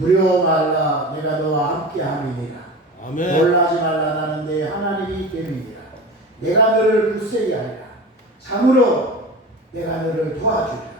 두려워 말라 내가 너와 함께 함이니라. 아멘. 놀라지 말라 나는 내 하나님이 됨이니라. 내가 너를 굳세게 하리라. 참으로 내가 너를 도와주리라.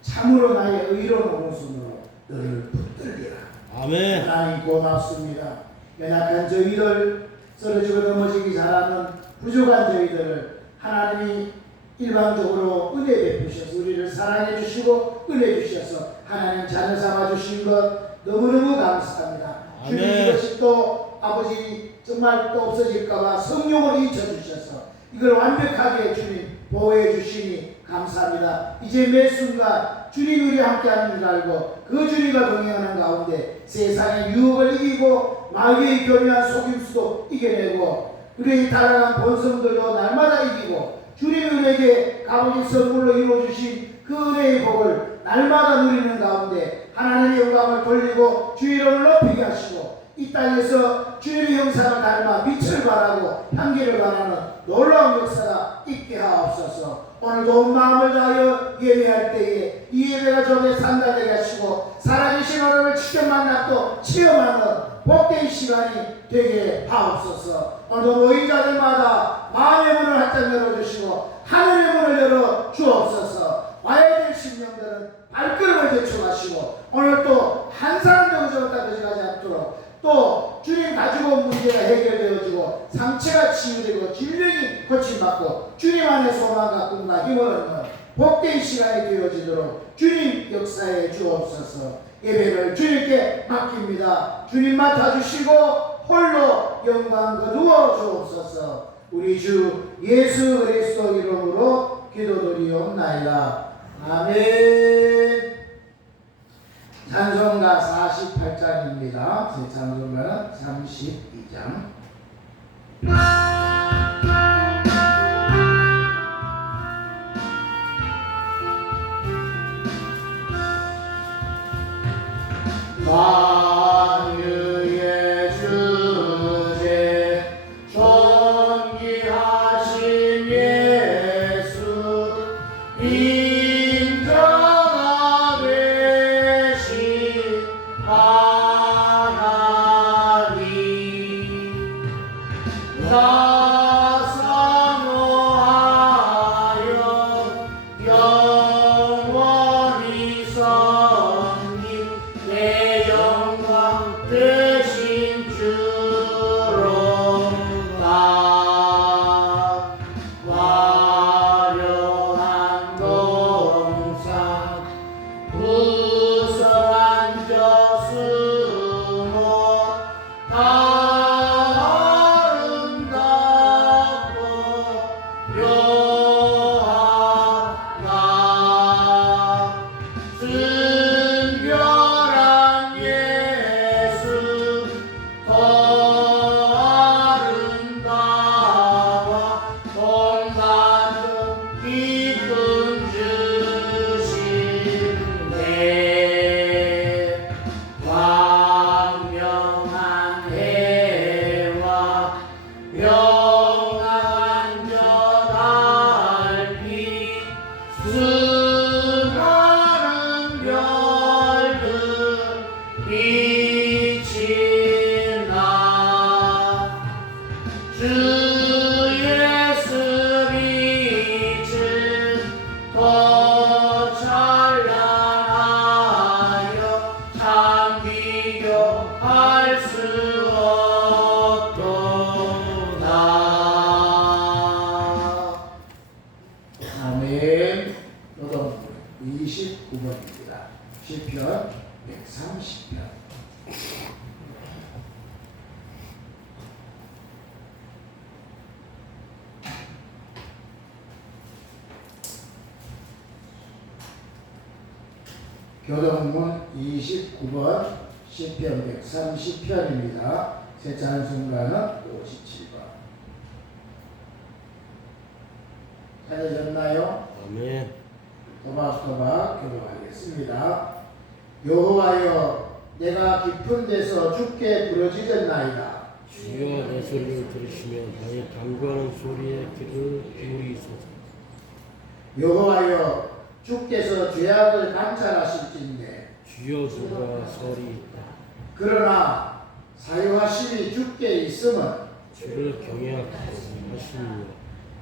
참으로 나의 의로운 오른손으로 너를 붙들리라. 아멘. 하나님 고맙습니다. 연약한 저희들, 쓰러지고 넘어지기 잘하는 부족한 저희들을 하나님이 일방적으로 은혜 베푸셔서 우리를 사랑해 주시고 은혜 주셔서 하나님 자녀 삼아 주신 것 너무너무 감사합니다. 주님 이것이 또 아버지 정말 또 없어질까봐 성령을 잊혀주셔서 이걸 완벽하게 주님 보호해 주시니 감사합니다. 이제 매 순간 주님 우리 함께하는 줄 알고 그 주님과 동행하는 가운데 세상의 유혹을 이기고 마귀의 교묘한 속임수도 이겨내고 우리의 타락한 본성들도 날마다 이기고 주님이 우리에게 값진 선물로 이루어주신 그 은혜의 복을 날마다 누리는 가운데 하나님의 영광을 돌리고 주의 이름을 높이게 하시고 이 땅에서 주님의 형상을 닮아 빛을 발하고 향기를 발하는 놀라운 역사가 있게 하옵소서. 오늘도 온 마음을 다하여 예배할 때에 이 예배가 좀에 산다되게 하시고 살아계신 하나님을 직접 만나고 체험하는 복된 시간이 되게 하옵소서. 오늘도 노인자들마다 마음의 문을 활짝 열어주시고 하늘의 문을 열어 주옵소서. 와야 될 심령들은 발걸음을 대충하시고 오늘 또 한 사람도 그저까지 가지 않도록 또 주님 가지고 온 문제가 해결되어지고 상처가 치유되고 질병이 고침받고 주님 안에 소망과 꿈과 힘을 얻는 복된 시간이 되어지도록 주님 역사해 주옵소서. 예배를 주님께 맡깁니다. 주님 맡아주시고 홀로 영광 거두어 주옵소서. 우리 주 예수 그리스도 이름으로 기도드리옵나이다. 아멘. 찬송가 48장입니다. 제 찬송가는 32장. 만유의 주제 존귀하신 예수 인정하 되신 하나님 나 사모하여 영원히 섬긴 내 영광 되신 주로 나 화려한 동산 구성한 저수목 다 아름답고 묘하나 순결한 예수 더 아름다워 동산은 기쁨 주시네. 광명한 해와 영원한 저 달빛 수많은 별들 빛이 나 주 예수 빛은 더 찬란하여 참 비교할 수 없도다. 아멘. 노동 29번입니다. 시편 130편. 교동문 29번 시편 130편입니다. 새 찬송가는 57번. 찾아졌나요? 아멘. 또박또박 교도하겠습니다. 여호와여 내가 깊은 데서 주께 부르짖었나이다. 주여 내 소리를 들으시며 나의 간구하는 소리에 귀를 기울이소서. 여호와여 주께서 죄악을 감찰하실진데 주여 주가 설이 있다. 그러나 사유하심이 주께 있음은 주를 경외하고 하시니라.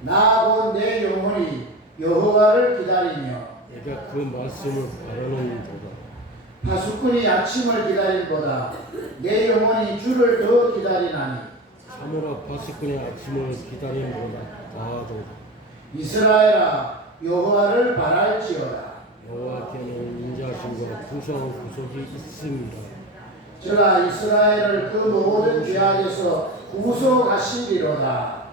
나 본 내 영혼이 여호와를 기다리며 내가 그 말씀을 바라는도다. 파수꾼이 아침을 기다림보다 내 영혼이 주를 더 기다리나니 사무라 파수꾼의 아침을 기다림보다 더하도다. 이스라엘아 여호와를 바랄지어다. 여호와께는 인자하심과 풍성한 구속이 있습니다. 저가 이스라엘을 그 모든 죄악에서 구속하시리로다.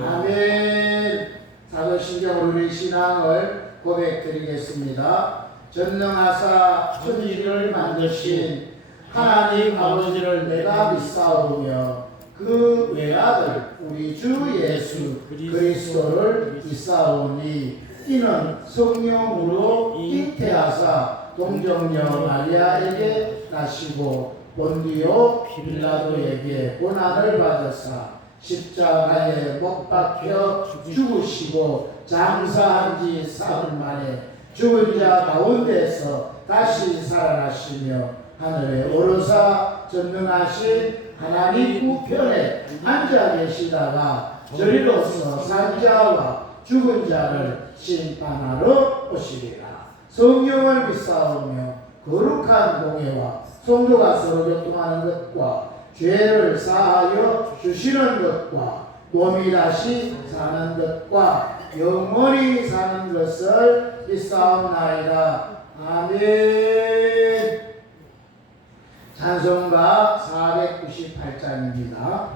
아멘. 사도신경으로 우리 신앙을 고백드리겠습니다. 전능하사 천지를 만드신 하나님 아버지를 내가 믿사오며 그 외아들 우리 주 예수 그리스도를 믿사오니 이는 성령으로 잉태하사 동정녀 마리아에게 나시고 본디오 빌라도에게 고난을 받으사 십자가에 못 박혀 죽으시고 장사한 지 사흘 만에 죽은 자 가운데서 다시 살아나시며 하늘에 오르사 전능하신 하나님 우편에 앉아 계시다가 저리로서 산 자와 죽은 자를 심판하러 오시리라. 성령을 믿사오며 거룩한 공예와 성도가 서로 교통하는 것과 죄를 사하여 주시는 것과 몸이 다시 사는 것과 영원히 사는 것을 믿사옵나이다. 아멘. 찬송가 498장입니다.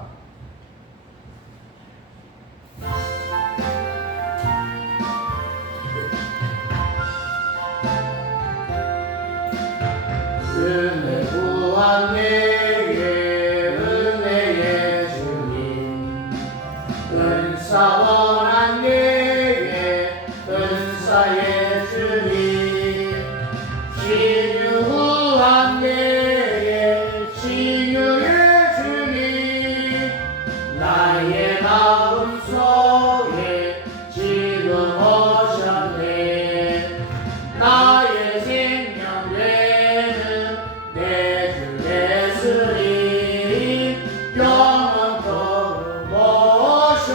은혜 구한 내게 은혜의 주님 은사 원한 내게 은사의 주님 신유 구한 내게 신유의 주님 나의 마음속에 지금 오셨네 나의 생명 되는 내 주 예수님 영원토록 모셔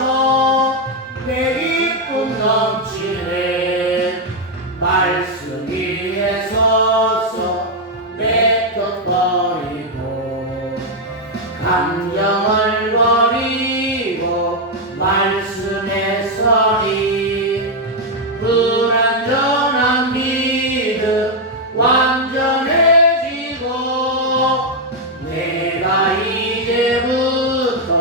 내 기쁨 넘치네 말씀 위에 서서 내 것 버리고 감정을 버리고 말씀에 서리 불완전한 믿음 완전해지고 내가 이제부터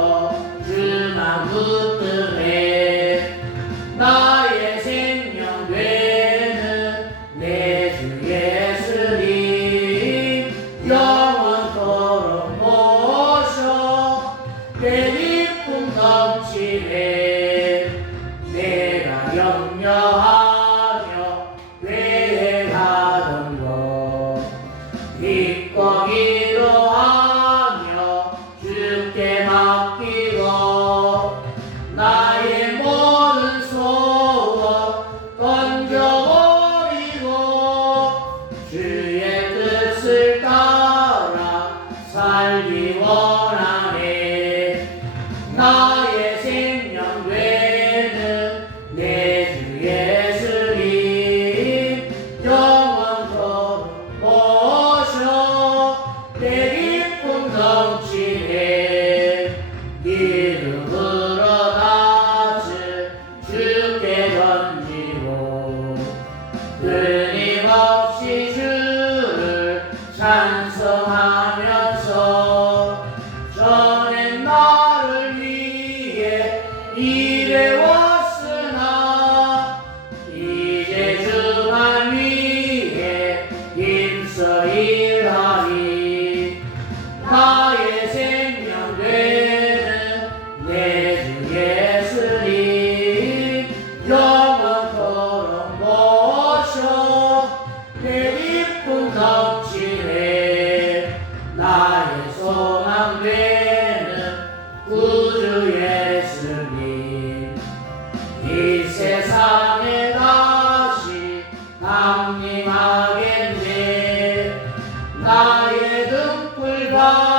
주만 붙드네 나의 생명 되는 내 주 예수님 영원토록 모셔 내 기쁨 넘치네 내가 염려하며 회개하던 것 믿고 기도하며 주께 맡기고 나의 모든 소원 던져버리고 주의 뜻을 따라 살기 원하네 나의 생명 되는 내 주 예수님 영원토록 모셔 내 기쁨 넘치네 믿음으로 낯을 주께 던지고 끊임없이 주를 찬송하면서 전엔 나를 위해 일해왔으나 이제 주만 위해 힘써 일하리 나의 생명 되는 내 주 예수님 영원토록 모셔 내 기쁨 넘치네 나의 소망 되는 구주 예수님 이 세상에 다시 강림하겠네 나의 등불 바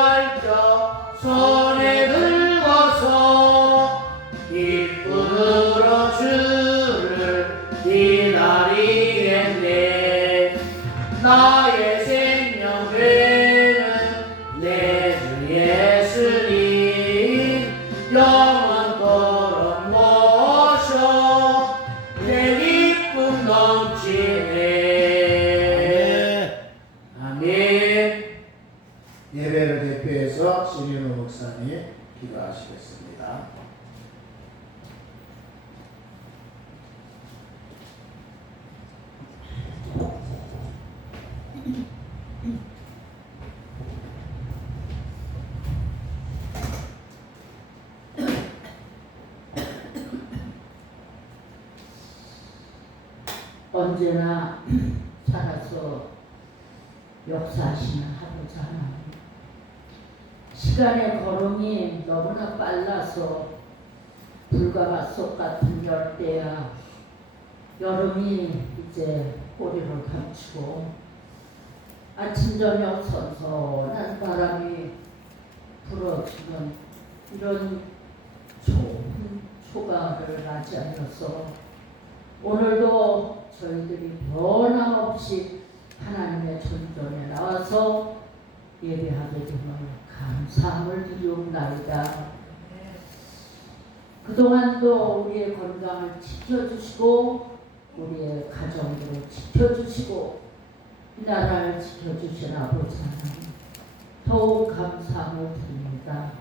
나의 생명 되는 내 주 예수님 영원토록 모셔 내 기쁨 넘치네. 아멘. 예배를 대표해서 신윤호 목사님 기도하시겠습니다. 언제나 살아서 역사하시는 아버지 하나님, 시간의 걸음이 너무나 빨라서 불과 맛속 같은 열대야 여름이 이제 꼬리를 감추고 아침 저녁 선선한 바람이 불어주는 이런 좋은 초가을을 맞이하여서 오늘도 저희들이 변함없이 하나님의 존전에 나와서 예배하게 됨을 감사함을 드리옵나이다. 그동안도 우리의 건강을 지켜주시고 우리의 가정들을 지켜주시고 이 나라를 지켜주신 아버지 하나님 더욱 감사함을 드립니다.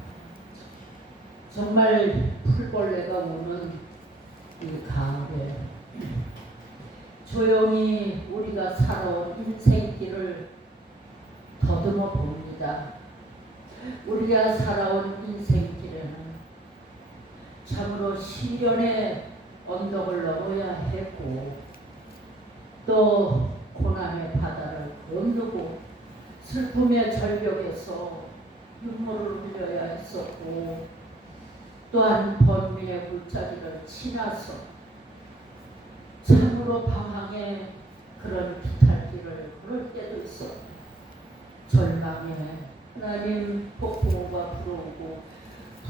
정말 풀벌레가 우는 이 가을에 조용히 우리가 살아온 인생길을 더듬어 봅니다. 우리가 살아온 인생길에는 참으로 시련의 언덕을 넘어야 했고 또 고난의 바다를 건너고 슬픔의 절벽에서 눈물을 흘려야 했었고 또한 번민의 물자리를 지나서 참으로 방황의 그런 비탈길을 걸을 때도 있었고 절망에 하나님 폭풍우가 불어오고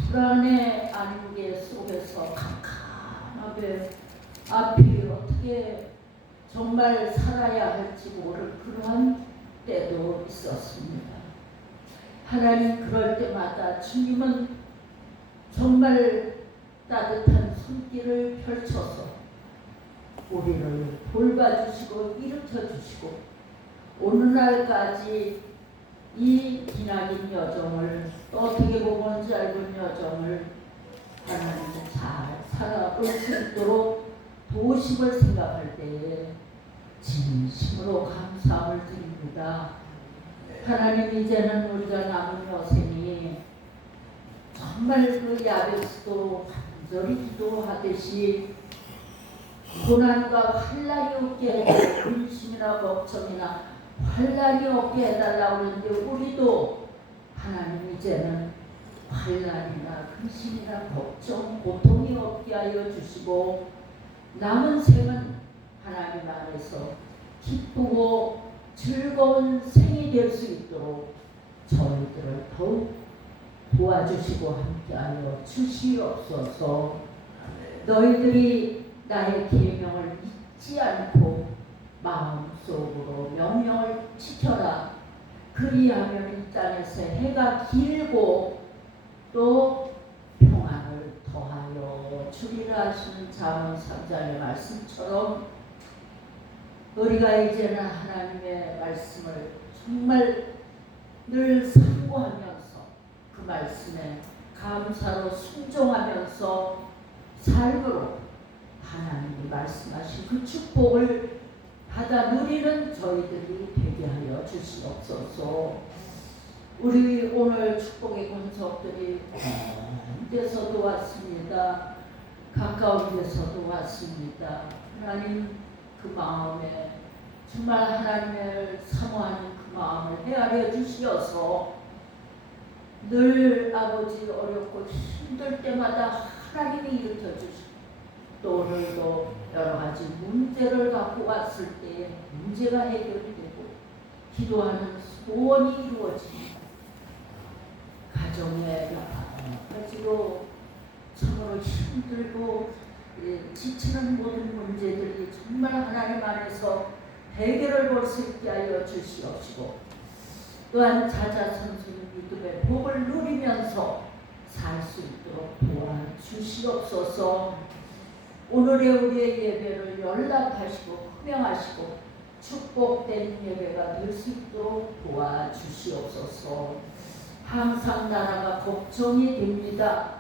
불안의 안개 속에서 캄캄하게 앞이 어떻게 정말 살아야 할지 모를 그러한 때도 있었습니다. 하나님 그럴 때마다 주님은 정말 따뜻한 손길을 펼쳐서 우리를 돌봐주시고 일으켜주시고 오늘날까지 이 기나긴 여정을 또 어떻게 보면 짧은 여정을 하나님은 잘 살아올 수 있도록 도우심을 생각할 때에 진심으로 감사함을 드립니다. 하나님 이제는 우리가 남은 여생이 정말 그 야베스도 간절히 기도하듯이 고난과 환난이 없게 해달라 근심이나 걱정이나 환난이 없게 해달라고 하는데 우리도 하나님 이제는 환난이나 근심이나 걱정, 고통이 없게 하여 주시고 남은 생은 하나님 안에서 기쁘고 즐거운 생이 될 수 있도록 저희들을 더욱 도와주시고 함께하여 주시옵소서. 너희들이 나의 계명을 잊지 않고 마음속으로 명령을 지켜라. 그리하면 이 땅에서 해가 길고 또 평안을 더하여 주리라 하시는 잠언 3장의 말씀처럼 우리가 이제는 하나님의 말씀을 정말 늘 상고하면서 그 말씀에 감사로 순종하면서 삶으로 하나님이 말씀하신 그 축복을 받아 누리는 저희들이 되게 하여 주시옵소서. 우리 오늘 축복의 권속들이 먼 데서도 왔습니다. 가까운 데서도 왔습니다. 하나님 그 마음에 정말 하나님을 사모하는 그 마음을 헤아려 주시어서 늘 아버지 어렵고 힘들 때마다 하나님이 일으켜 주시고 또 오늘도 여러 가지 문제를 갖고 왔을 때 문제가 해결이 되고 기도하는 소원이 이루어집니다. 가정의 여러 가지로 참으로 힘들고 지치는 모든 문제들이 정말 하나님 안에서 해결을 볼 수 있게 하여 주시옵시고 또한 자자손손 믿음의 복을 누리면서 살 수 있도록 도와주시옵소서. 오늘의 우리의 예배를 연락하시고 흠명하시고 축복된 예배가 될 수 있도록 도와주시옵소서. 항상 나라가 걱정이 됩니다.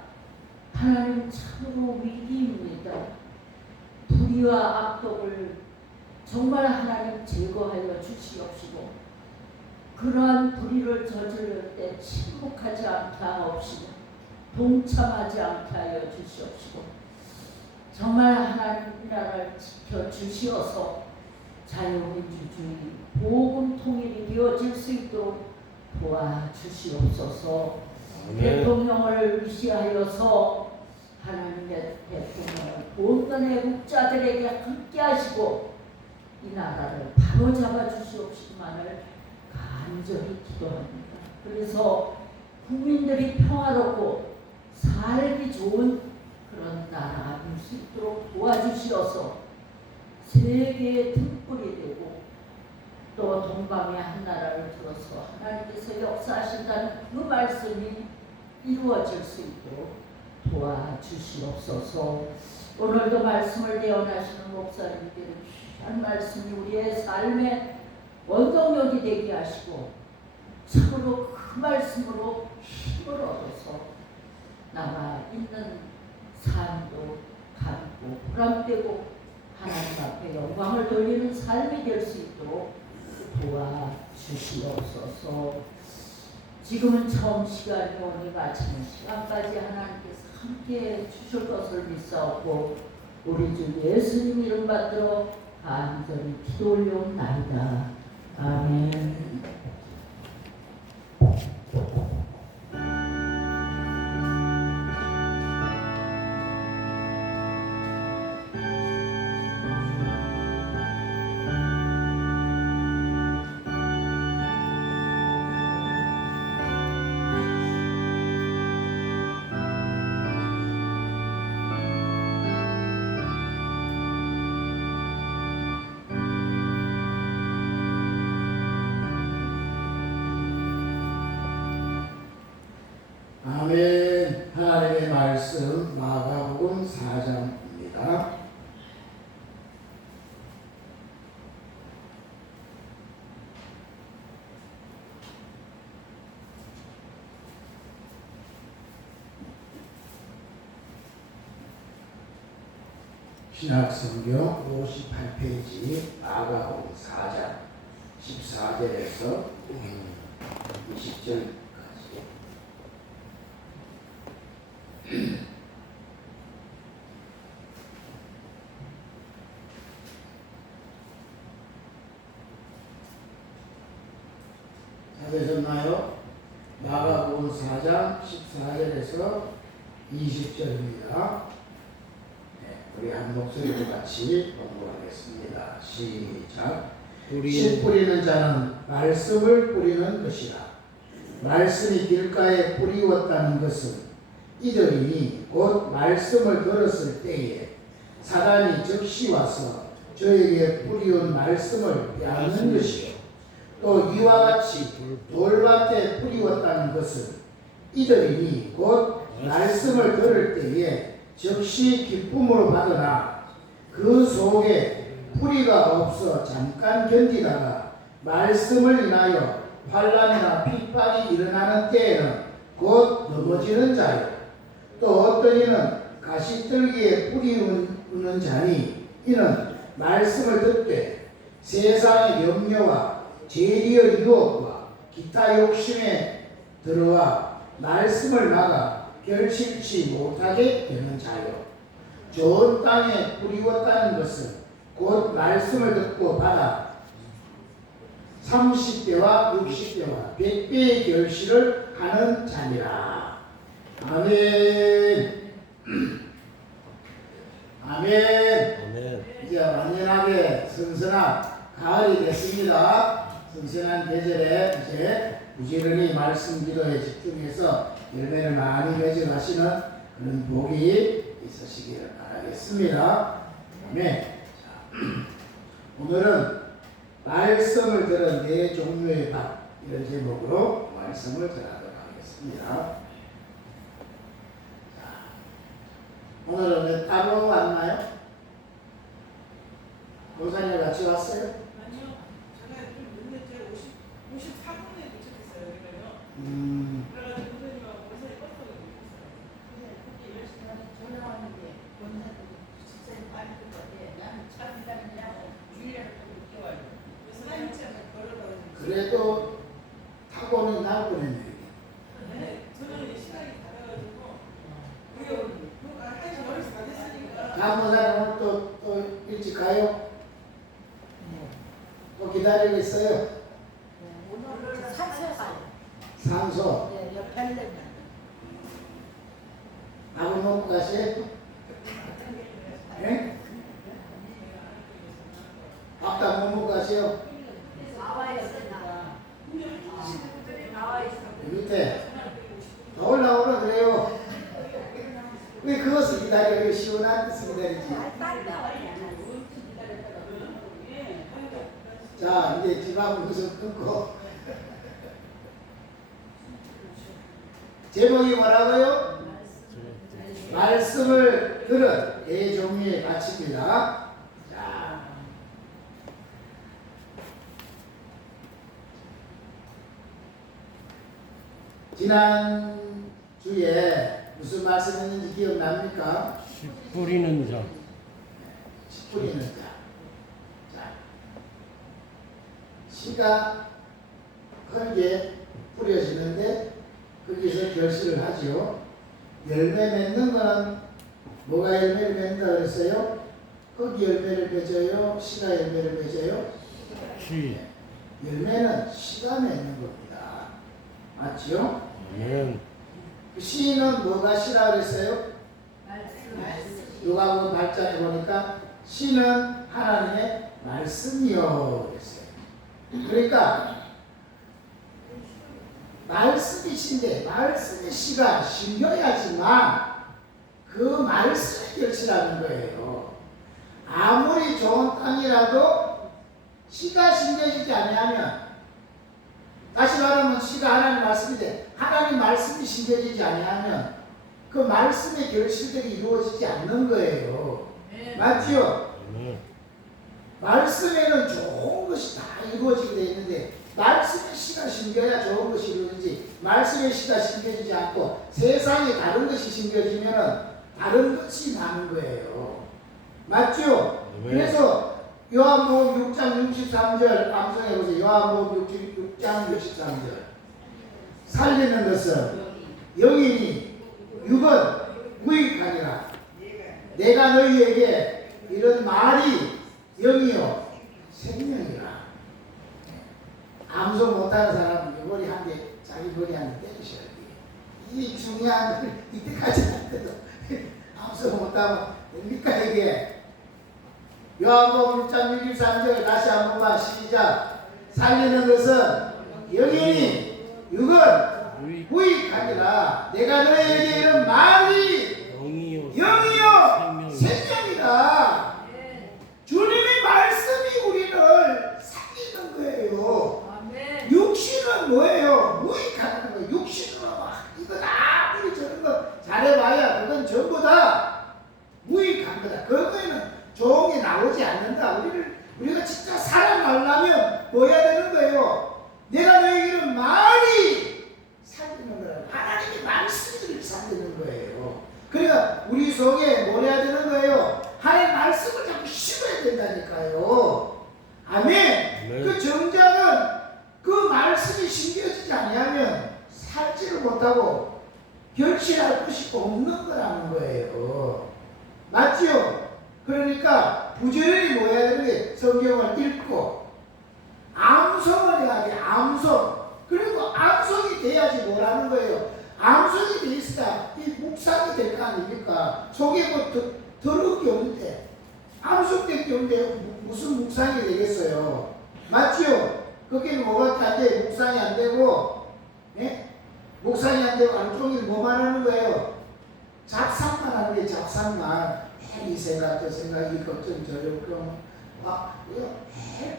하나님 참으로 위기입니다. 불의와 악독을 정말 하나님 제거하여 주시옵시고 그러한 불의를 저지를 때 침묵하지 않게 하옵시고 동참하지 않게 하여 주시옵시고 정말 하나님 나라를 지켜주시어서 자유민주주의 복음 통일이 이루어질 수 있도록 도와주시옵소서. 아멘. 대통령을 위시하여서 하나님의 대통령을 모든 애국자들에게 함께 하시고 이 나라를 바로잡아 주시옵시기만을 간절히 기도합니다. 그래서 국민들이 평화롭고 살기 좋은 그런 나라가 될 수 있도록 도와주시어서 세계의 등불이 되고 또 동방의 한 나라를 들어서 하나님께서 역사하신다는 그 말씀이 이루어질 수 있도록 도와주시옵소서. 오늘도 말씀을 대언하시는 목사님들의 귀한 말씀이 우리의 삶의 원동력이 되게 하시고 참으로 그 말씀으로 힘을 얻어서 남아 있는 삶도 감고 보람되고 하나님 앞에 영광을 돌리는 삶이 될 수 있도록 도와주시옵소서. 지금은 처음 시간이 오니 마치는 시간까지 하나님께서 함께 주실 것을 믿사옵고 우리 주 예수님 이름 받들어 간절히 기도 올려옵나이다. 아멘. 아멘. 하나님의 말씀 마가복음 4장입니다. 신약성경 58페이지 마가복음 4장 14절에서 20절 다 되셨나요? 마가복음 4장 14절에서 20절입니다. 우리 한 목소리로 같이 공부하겠습니다. 시작. 씨 뿌리는 자는 말씀을 뿌리는 것이라. 말씀이 길가에 뿌리웠다는 것은 이들이니 곧 말씀을 들었을 때에 사단이 즉시 와서 저에게 뿌리온 말씀을 빼앗는 것이요. 또 이와 같이 돌밭에 뿌리웠다는 것은 이들이니 곧 말씀을 들을 때에 즉시 기쁨으로 받으나 그 속에 뿌리가 없어 잠깐 견디다가 말씀을 인하여 환난이나 핍박이 일어나는 때에는 곧 넘어지는 자요. 또 어떤 이는 가시떨기에 뿌리우는 자니 이는 말씀을 듣되 세상의 염려와 죄리의 유혹과 기타 욕심에 들어와 말씀을 막아 결실치 못하게 되는 자요. 좋은 땅에 뿌리웠다는 것은 곧 말씀을 듣고 받아 30배와 60배와 100배의 결실을 하는 자니라. 아멘. 아멘. 아멘. 이제 완전하게 선선한 가을이 됐습니다. 선선한 계절에 이제 부지런히 말씀 기도에 집중해서 열매를 많이 맺어가시는 그런 복이 있으시기를 바라겠습니다. 아멘. 자, 오늘은 말씀을 들은 네 종류의 밥 이런 제목으로 말씀을 전하도록 하겠습니다. 자, 오늘은 따로 왔나요? 목사님 같이 왔어요? 아니요, 제가 좀 늦는데 54분에 도착했어요. 여기가요. 그래가지고 선생님하고 목사님 버스가 있었어요. 그게 열심히 하는 전화 왔는데 원장님 진짜 많이 들었대. 나는 차 기다리냐고 주일에 늦게 와요. 그래서 한참을 걸어가지고. 그래도 타고는 날 뻔했네. 네, 저는 시간이 다가가지고 그거 한 10시 다 됐으니까 다음 목사님은 또 일찍 가요? 또 기다리고 있어요? 오늘은 산소에 가요. 산소. 네, 옆에 밥을 먹고 가세요? 예? 밥도 안 먹고 가세요? 나와 있으니까. 친구들이 나와 있어. 밑에 더 올라오라 그래요. 왜 그것을 기다려요? 시원한 뜻을 기다리지. 자, 이제 집합은 그것을 끊고 제목이 뭐라고요? 말씀을 들은 네 종류의 가치입니다. 자, 지난 주에 무슨 말씀했는지 기억납니까? 씨 뿌리는 자. 뿌리는 자. 자, 씨가 흙에 뿌려지는데 거기서 결실을 하죠. 열매 맺는 거는 뭐가 열매를 맺는다 그랬어요? 흙이 열매를 맺어요? 씨가 열매를 맺어요? 씨. 열매는 씨가 맺는 겁니다. 맞죠? 아멘. 그 씨는 뭐가 씨라 그랬어요? 누가 보면 발전해 보니까 씨는 하나님의 말씀이요 그랬어요. 그러니까 말씀이신데 말씀의 씨가 심겨야지만 그 말씀이 결실하는 거예요. 아무리 좋은 땅이라도 씨가 심겨지지 않으면, 다시 말하면 씨가 하나님 말씀인데 하나님 말씀이 심겨지지 않으면 그 말씀의 결실들이 이루어지지 않는 거예요. 맞죠? 아멘. 말씀에는 좋은 것이 다 이루어지게 되어 있는데 말씀의 씨가 심겨야 좋은 것이 이루어지지, 말씀의 씨가 심겨지지 않고 세상에 다른 것이 심겨지면 다른 것이 나는 거예요. 맞죠? 네. 그래서 요한복음 6장 63절 암송해 보세요. 요한복음 6장 63절 살리는 것은 영이니 육은 무익하니라. 내가 너희에게 이런 말이 영이요 생명이라. 암송 못하는 사람은 머리 한 대, 자기 머리 한 대 때리셔야 돼. 이 중요한 걸 이때까지 할때도 암송 못하면 됩니까 이게? 요한복음 6장 63절 다시 한 번만 시작. 살리는 것은 영이니 육은 무익하니라. 내가 너희에게 이런 말이 영이요 생명이다. 주님의 말씀이 우리를 살리는 거예요. 육신은 뭐예요? 무익하는 거예요. 육신으로 막 이거 아무리 저런 거 잘해봐야 그건 전부 다 무익한 거다. 그거에는 좋은 게 나오지 않는다. 우리가 진짜 살아나려면 뭐 해야 되는 거예요? 내가 너희에게는 말이 살리는 거예요. 하나님의 말씀을 살리는 거예요. 그러니까 우리 속에 뭘 해야 되는 거예요? 하나님의 말씀을 자꾸 심어야 된다니까요. 아멘. 네. 그 정작은 그 말씀이 심겨지지 않으면 살지를 못하고 결실할 것이 없는 거라는 거예요. 맞죠? 그러니까 부지런히 뭐 해야 되는 게 성경을 읽고 암송을 해야 돼. 암송. 그리고 암송이 돼야지 뭐라는 거예요. 암송이 돼 있어야 이 묵상이 될 거 아닙니까? 속에 뭐 더러운 게 없는데 암송될 게 없는데 무슨 묵상이 되겠어요? 맞죠? 거기는 뭐가 안 돼? 묵상이 안 되고, 예? 묵상이 안 되고 하루 종일 뭐만 하는 거예요? 잡상만 하는 게 잡상만. 이 생각 저 생각 이 걱정 저 걱정 막 이거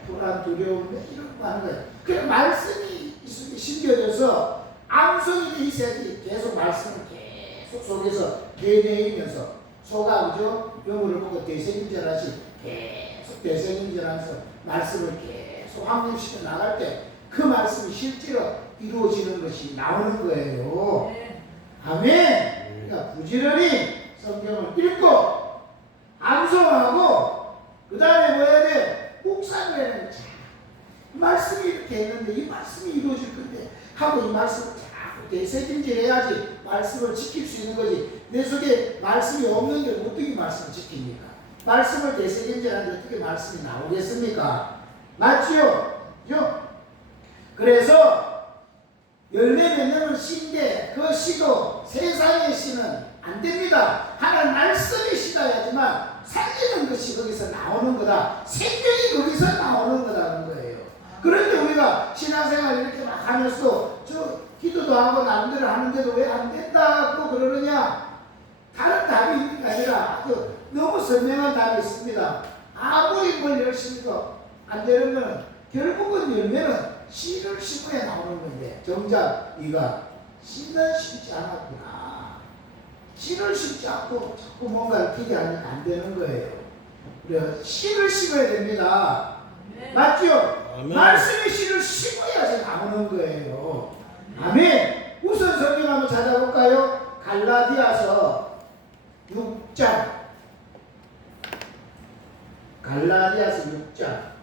불안 두려움 이런 거 하는 거예요. 그래 말씀이 심겨져서 암송이 돼 있어야지 계속 말씀을 계속 속에서 되뇌이면서 소가 그죠? 묘물을 보고 대세균절하시 계속 대세균절하면서 말씀을 계속 확립시켜 나갈 때 그 말씀이 실제로 이루어지는 것이 나오는 거예요. 아멘. 그러니까 부지런히 성경을 읽고 암송하고 그 다음에 뭐 해야 돼? 묵상을 자 말씀이 이렇게 했는데 이 말씀이 이루어질 건데 하고 이 말씀을 자꾸 되새김질해야지 말씀을 지킬 수 있는 거지. 내 속에 말씀이 없는데 어떻게 말씀을 지킵니까? 말씀을 되새김질하는데 어떻게 말씀이 나오겠습니까? 맞지요? 그죠? 그래서 열매 맺는 씨인데 그 씨도 세상의 씨는 안 됩니다. 하나님 말씀이 씨가야지만 살리는 것이 거기서 나오는 거다. 생명이 거기서 나오는 거다는 거예요. 그런데 우리가 신앙생활 이렇게 막 하면서 저 기도도 하고 남들을 하는데도 왜 안 된다고 그러느냐? 다른 답이 있는 게 아니라 너무 선명한 답이 있습니다. 아무리 뭘 열심히 해도 안 되는 거는 결국은 열매는 씨를 심어야 나오는 건데 정작 네가 씨는 심지 않았구나. 씨를 심지 않고 자꾸 뭔가를 기대하니까 안 되는 거예요. 그래서 씨를 심어야 됩니다. 맞죠? 아멘. 말씀의 씨를 심어야지 나오는 거예요. 아멘. 우선 성경 한번 찾아볼까요? 갈라디아서 6장. 갈라디아서 6장.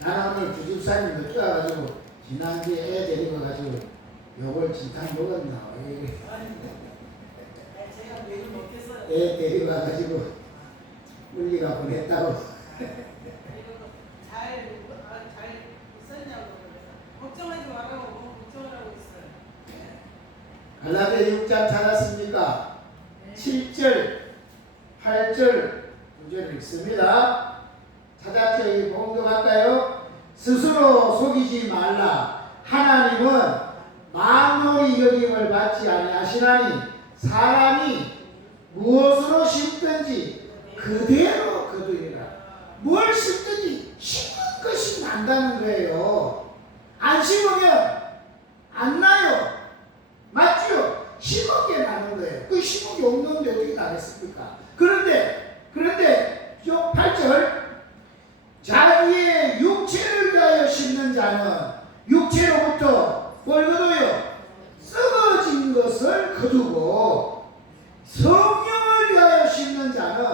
나는 오늘 주집사님 늦게 와가지고 지난주에 애 데리고 가지고 요걸 진탕 먹었나. 제가 매일 먹겠어요. 애 데리고 와가지고 물리가 보냈다고. 이거 잘 썼냐고 그래서 걱정하지 말라고 걱정을 하고 있어요. 갈라디아 6장 찾았습니까? 7절, 8절, 9절 읽습니다. 찾았죠? 이 공격할까요? 스스로 속이지 말라. 하나님은 만물이 여김을 받지 아니하시나니 사람이 무엇으로 심든지 그대로 거두리라. 뭘 심든지 심은 것이 난다는 거예요. 안 심으면 안 나요. 맞죠? 심은 게 나는 거예요. 그 심은 게 없는데 어떻게 나겠습니까? 그런데 8절 자기의 육체를 위하여 심는 자는 육체로부터 뭘 거둬요? 썩어진 것을 거두고 성령을 위하여 심는 자는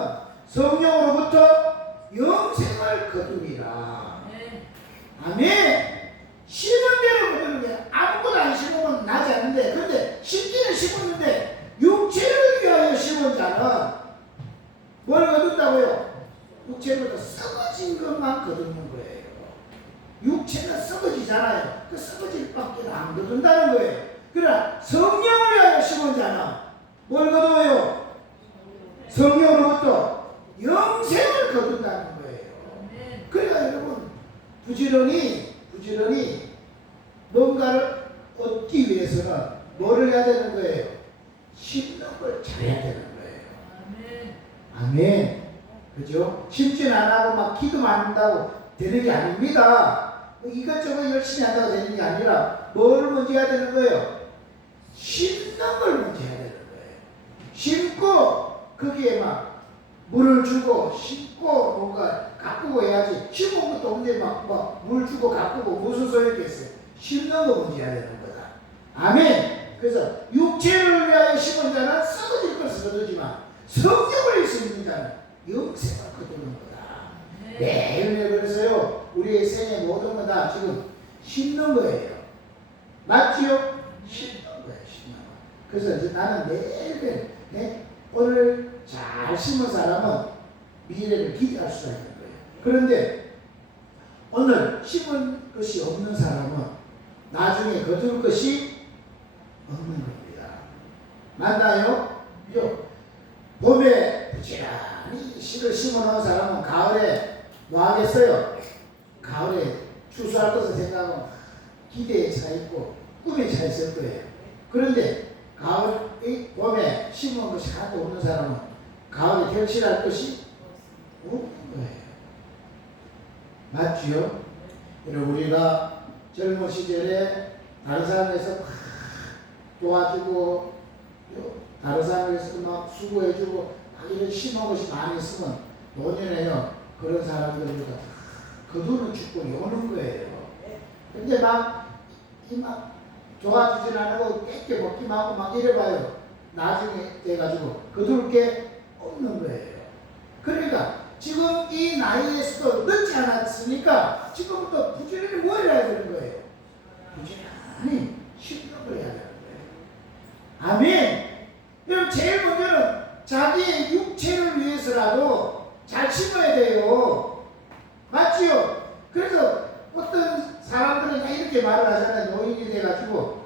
성령으로부터 영생을 거두리라. 아멘. 심은 대로 거두는 게 아무것도 안 심으면 나지 않는데 근데 심기는 심었는데 육체를 위하여 심은 자는 뭘 거둔다고요? 육체로부터 썩어진 것만 거두는 거예요. 육체는 썩어지잖아요. 그 썩어질 밖에 안 거둔다는 거예요. 그러나 성령을 위하여 심은 자는 뭘 거둬요? 성령으로부터 영생을 거둔다는 거예요. 그러니까 여러분 부지런히 뭔가를 얻기 위해서는 뭐를 해야 되는 거예요? 심는 걸 잘해야 되는 거예요. 아멘. 그죠? 심지는 안 하고 막 기도만 한다고 되는 게 아닙니다. 이것저것 열심히 한다고 되는 게 아니라 뭘 먼저 해야 되는 거예요? 심는 걸 먼저 해야 되는 거예요. 심고 거기에 막 물을 주고 심고 뭔가 가꾸고 해야지. 심은 것도 없는데 막 물 주고 가꾸고 무슨 소용이겠어요? 심는 거 먼저 해야 되는 거다. 아멘. 그래서 육체를 위하여 심은 자는 썩어질 것을 거두지만 성령을 위해 심는 자는 영생을 거두는 거다. 매일매일 그래서요 우리의 생의 모든 거 다 지금 심는 거예요. 맞지요? 심는 거예요. 심는 거. 그래서 이제 나는 매일매일 오늘 잘 심은 사람은 미래를 기대할 수가 있는 거예요. 그런데 오늘 심은 것이 없는 사람은 나중에 거둘 것이 없는 겁니다. 맞나요? 봄에 부지런히 씨를 심어놓은 사람은 가을에 뭐 하겠어요? 가을에 추수할 것을 생각하고 기대에 차 있고 꿈에 차 있을 거예요. 그런데 가을, 이 봄에 심은 것이 하나도 없는 사람은 가을에 결실할 것이 없는 거예요. 맞지요? 그리고 우리가 젊은 시절에 다른 사람에서 막 도와주고 다른 사람에서 막 수고해주고 막 이런 심한 것이 많이 있으면 노년에요 그런 사람들보다 그 돈은 죽고 오는 거예요. 근데 막 도와주진 않고 깨끗 먹기만 하고 막 이래봐요. 나중에 돼가지고 거둘 게 없는 거예요. 그러니까 지금 이 나이에서도 늦지 않았으니까 지금부터 부지런히 뭘 해야 되는 거예요? 부지런히 실력을 해야 되는 거예요. 아멘. 그럼 제일 먼저는 자기의 육체를 위해서라도 잘 심어야 돼요. 맞지요? 그래서 어떤 사람들은 다 이렇게 말을 하잖아요. 노인이 돼가지고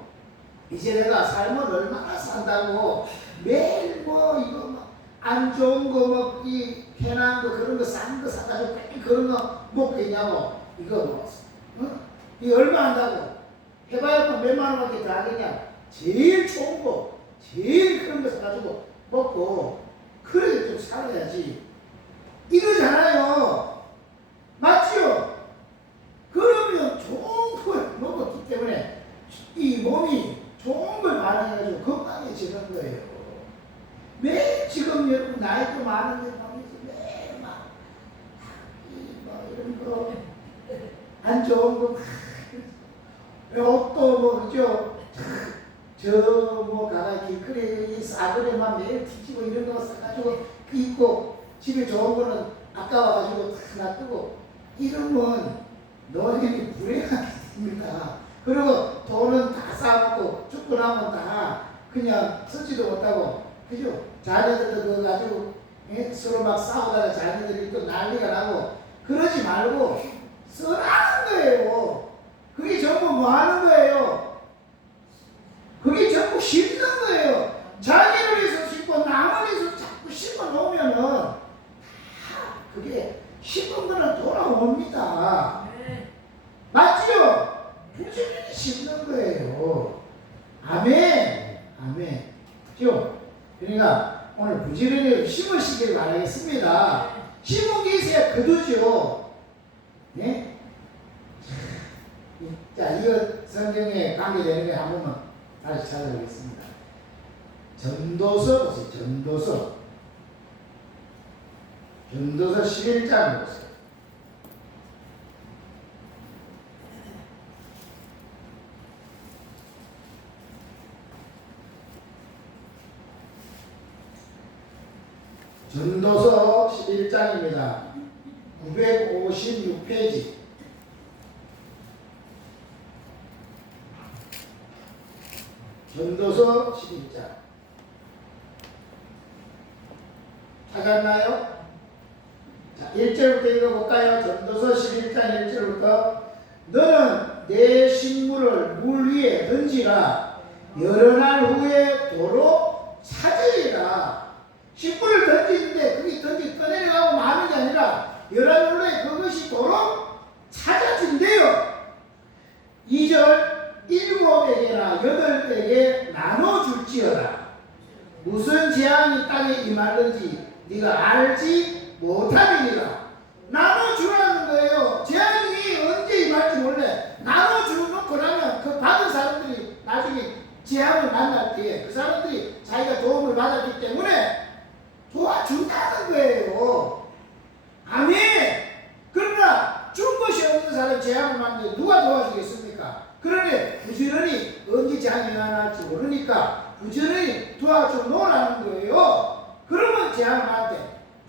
이제 내가 삶을 얼마나 산다고 매일 뭐 이거 뭐 안 좋은 거 먹기 편한 거 그런 거 싼 거 사가지고 매일 그런 거 먹겠냐고 이거 뭐 이거 얼마 한다고 해봐야 뭐 몇만 원밖에 더 하겠냐. 제일 좋은 거 제일 그런 거 사가지고 먹고 그래 좀 살아야지 이러잖아요. 맞지요? 그러면 좋은 걸 먹었기 때문에 이 몸이 좋은 걸 반응해가지고 건강해지는 거예요. 매일 지금 여러분 나이도 많은데 매일 막 이런 거 안 좋은 거 옷도 뭐 그죠? 저 뭐 가가 길거리에 싸구려만 매일 뒤지고 이런 거 사가지고 입고 집에 좋은 거는 아까워가지고 다 놔두고 이러면 너희들이 불행하게 됩니다. 그리고 돈은 다 쌓고 죽고 나면 다 그냥 쓰지도 못하고 그죠? 자녀들도 그거 가지고 서로 막 싸우다가 자녀들이 또 난리가 나고 그러지 말고 쓰라는 거예요. 그게 전부 뭐 하는 거예요? 그게 전부 심는 거예요. 자기를 위해서 심고 남을 위해서 자꾸 심어 놓으면은 다 그게 심은 거는 돌아옵니다. 맞지요? 부지런히 심는 거예요. 아멘. 아멘. 그죠? 그러니까 오늘 부지런히 심으시길 바라겠습니다. 심은 게 있어야 거두죠. 네? 자, 이거 성경에 관계되는 게 한 번만 다시 찾아보겠습니다. 전도서 보세요. 전도서 11장 보세요. 전도서 11장입니다. 956페이지. 전도서 11장. 찾았나요? 자, 1절부터 읽어볼까요? 전도서 11장 1절부터 너는 내 식물을 물 위에 던지라. 여러 날 후에 도로 찾으리라. 식물을 던지는데 그게 떠내려가고 마는 게 아니라 여러 날 후에 그것이 도로 찾아진대요. 2절 7에게나 8에게 나눠줄지어다. 무슨 재앙이 땅에 임하는지 네가 알지 못하리라. 나눠주라는 거예요. 재앙이 언제 임할지 몰래 나눠주놓고 나면 그 받은 사람들이 나중에 재앙을 만날 때에 그 사람들이 자기가 도움을 받았기 때문에 도와준다는 거예요. 아멘. 그러나 준 것이 없는 사람 재앙을 만나는데 누가 도와주겠습니까? 그러니 부지런히 언제 재앙이 일어날지 모르니까 부지런히 도와줘 놓으라는 거예요. 그러면 재앙을 만날 때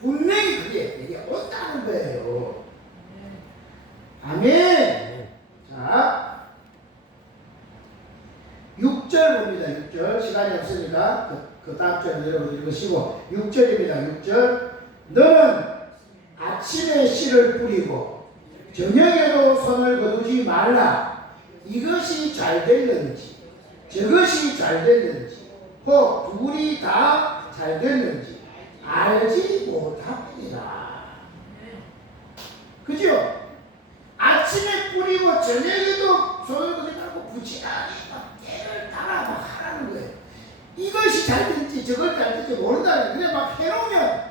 분명히 그게 내게 온다는 거예요. 아멘. 자, 6절 봅니다. 6절 시간이 없으니까 그 다음 절 여러분 읽으시고 6절입니다. 6절 너는 아침에 씨를 뿌리고 저녁에도 손을 거두지 말라. 이것이 잘 될는지 저것이 잘 될는지 혹 둘이 다 잘 될는지 알지 못합니다. 그죠? 아침에 뿌리고 저녁에도 손을 거두지 말고 부지런히 막 때를 따라 막 하라는 거예요. 이 쓸지 저걸 잘 쓸지 모른다는 그래 막 해놓으면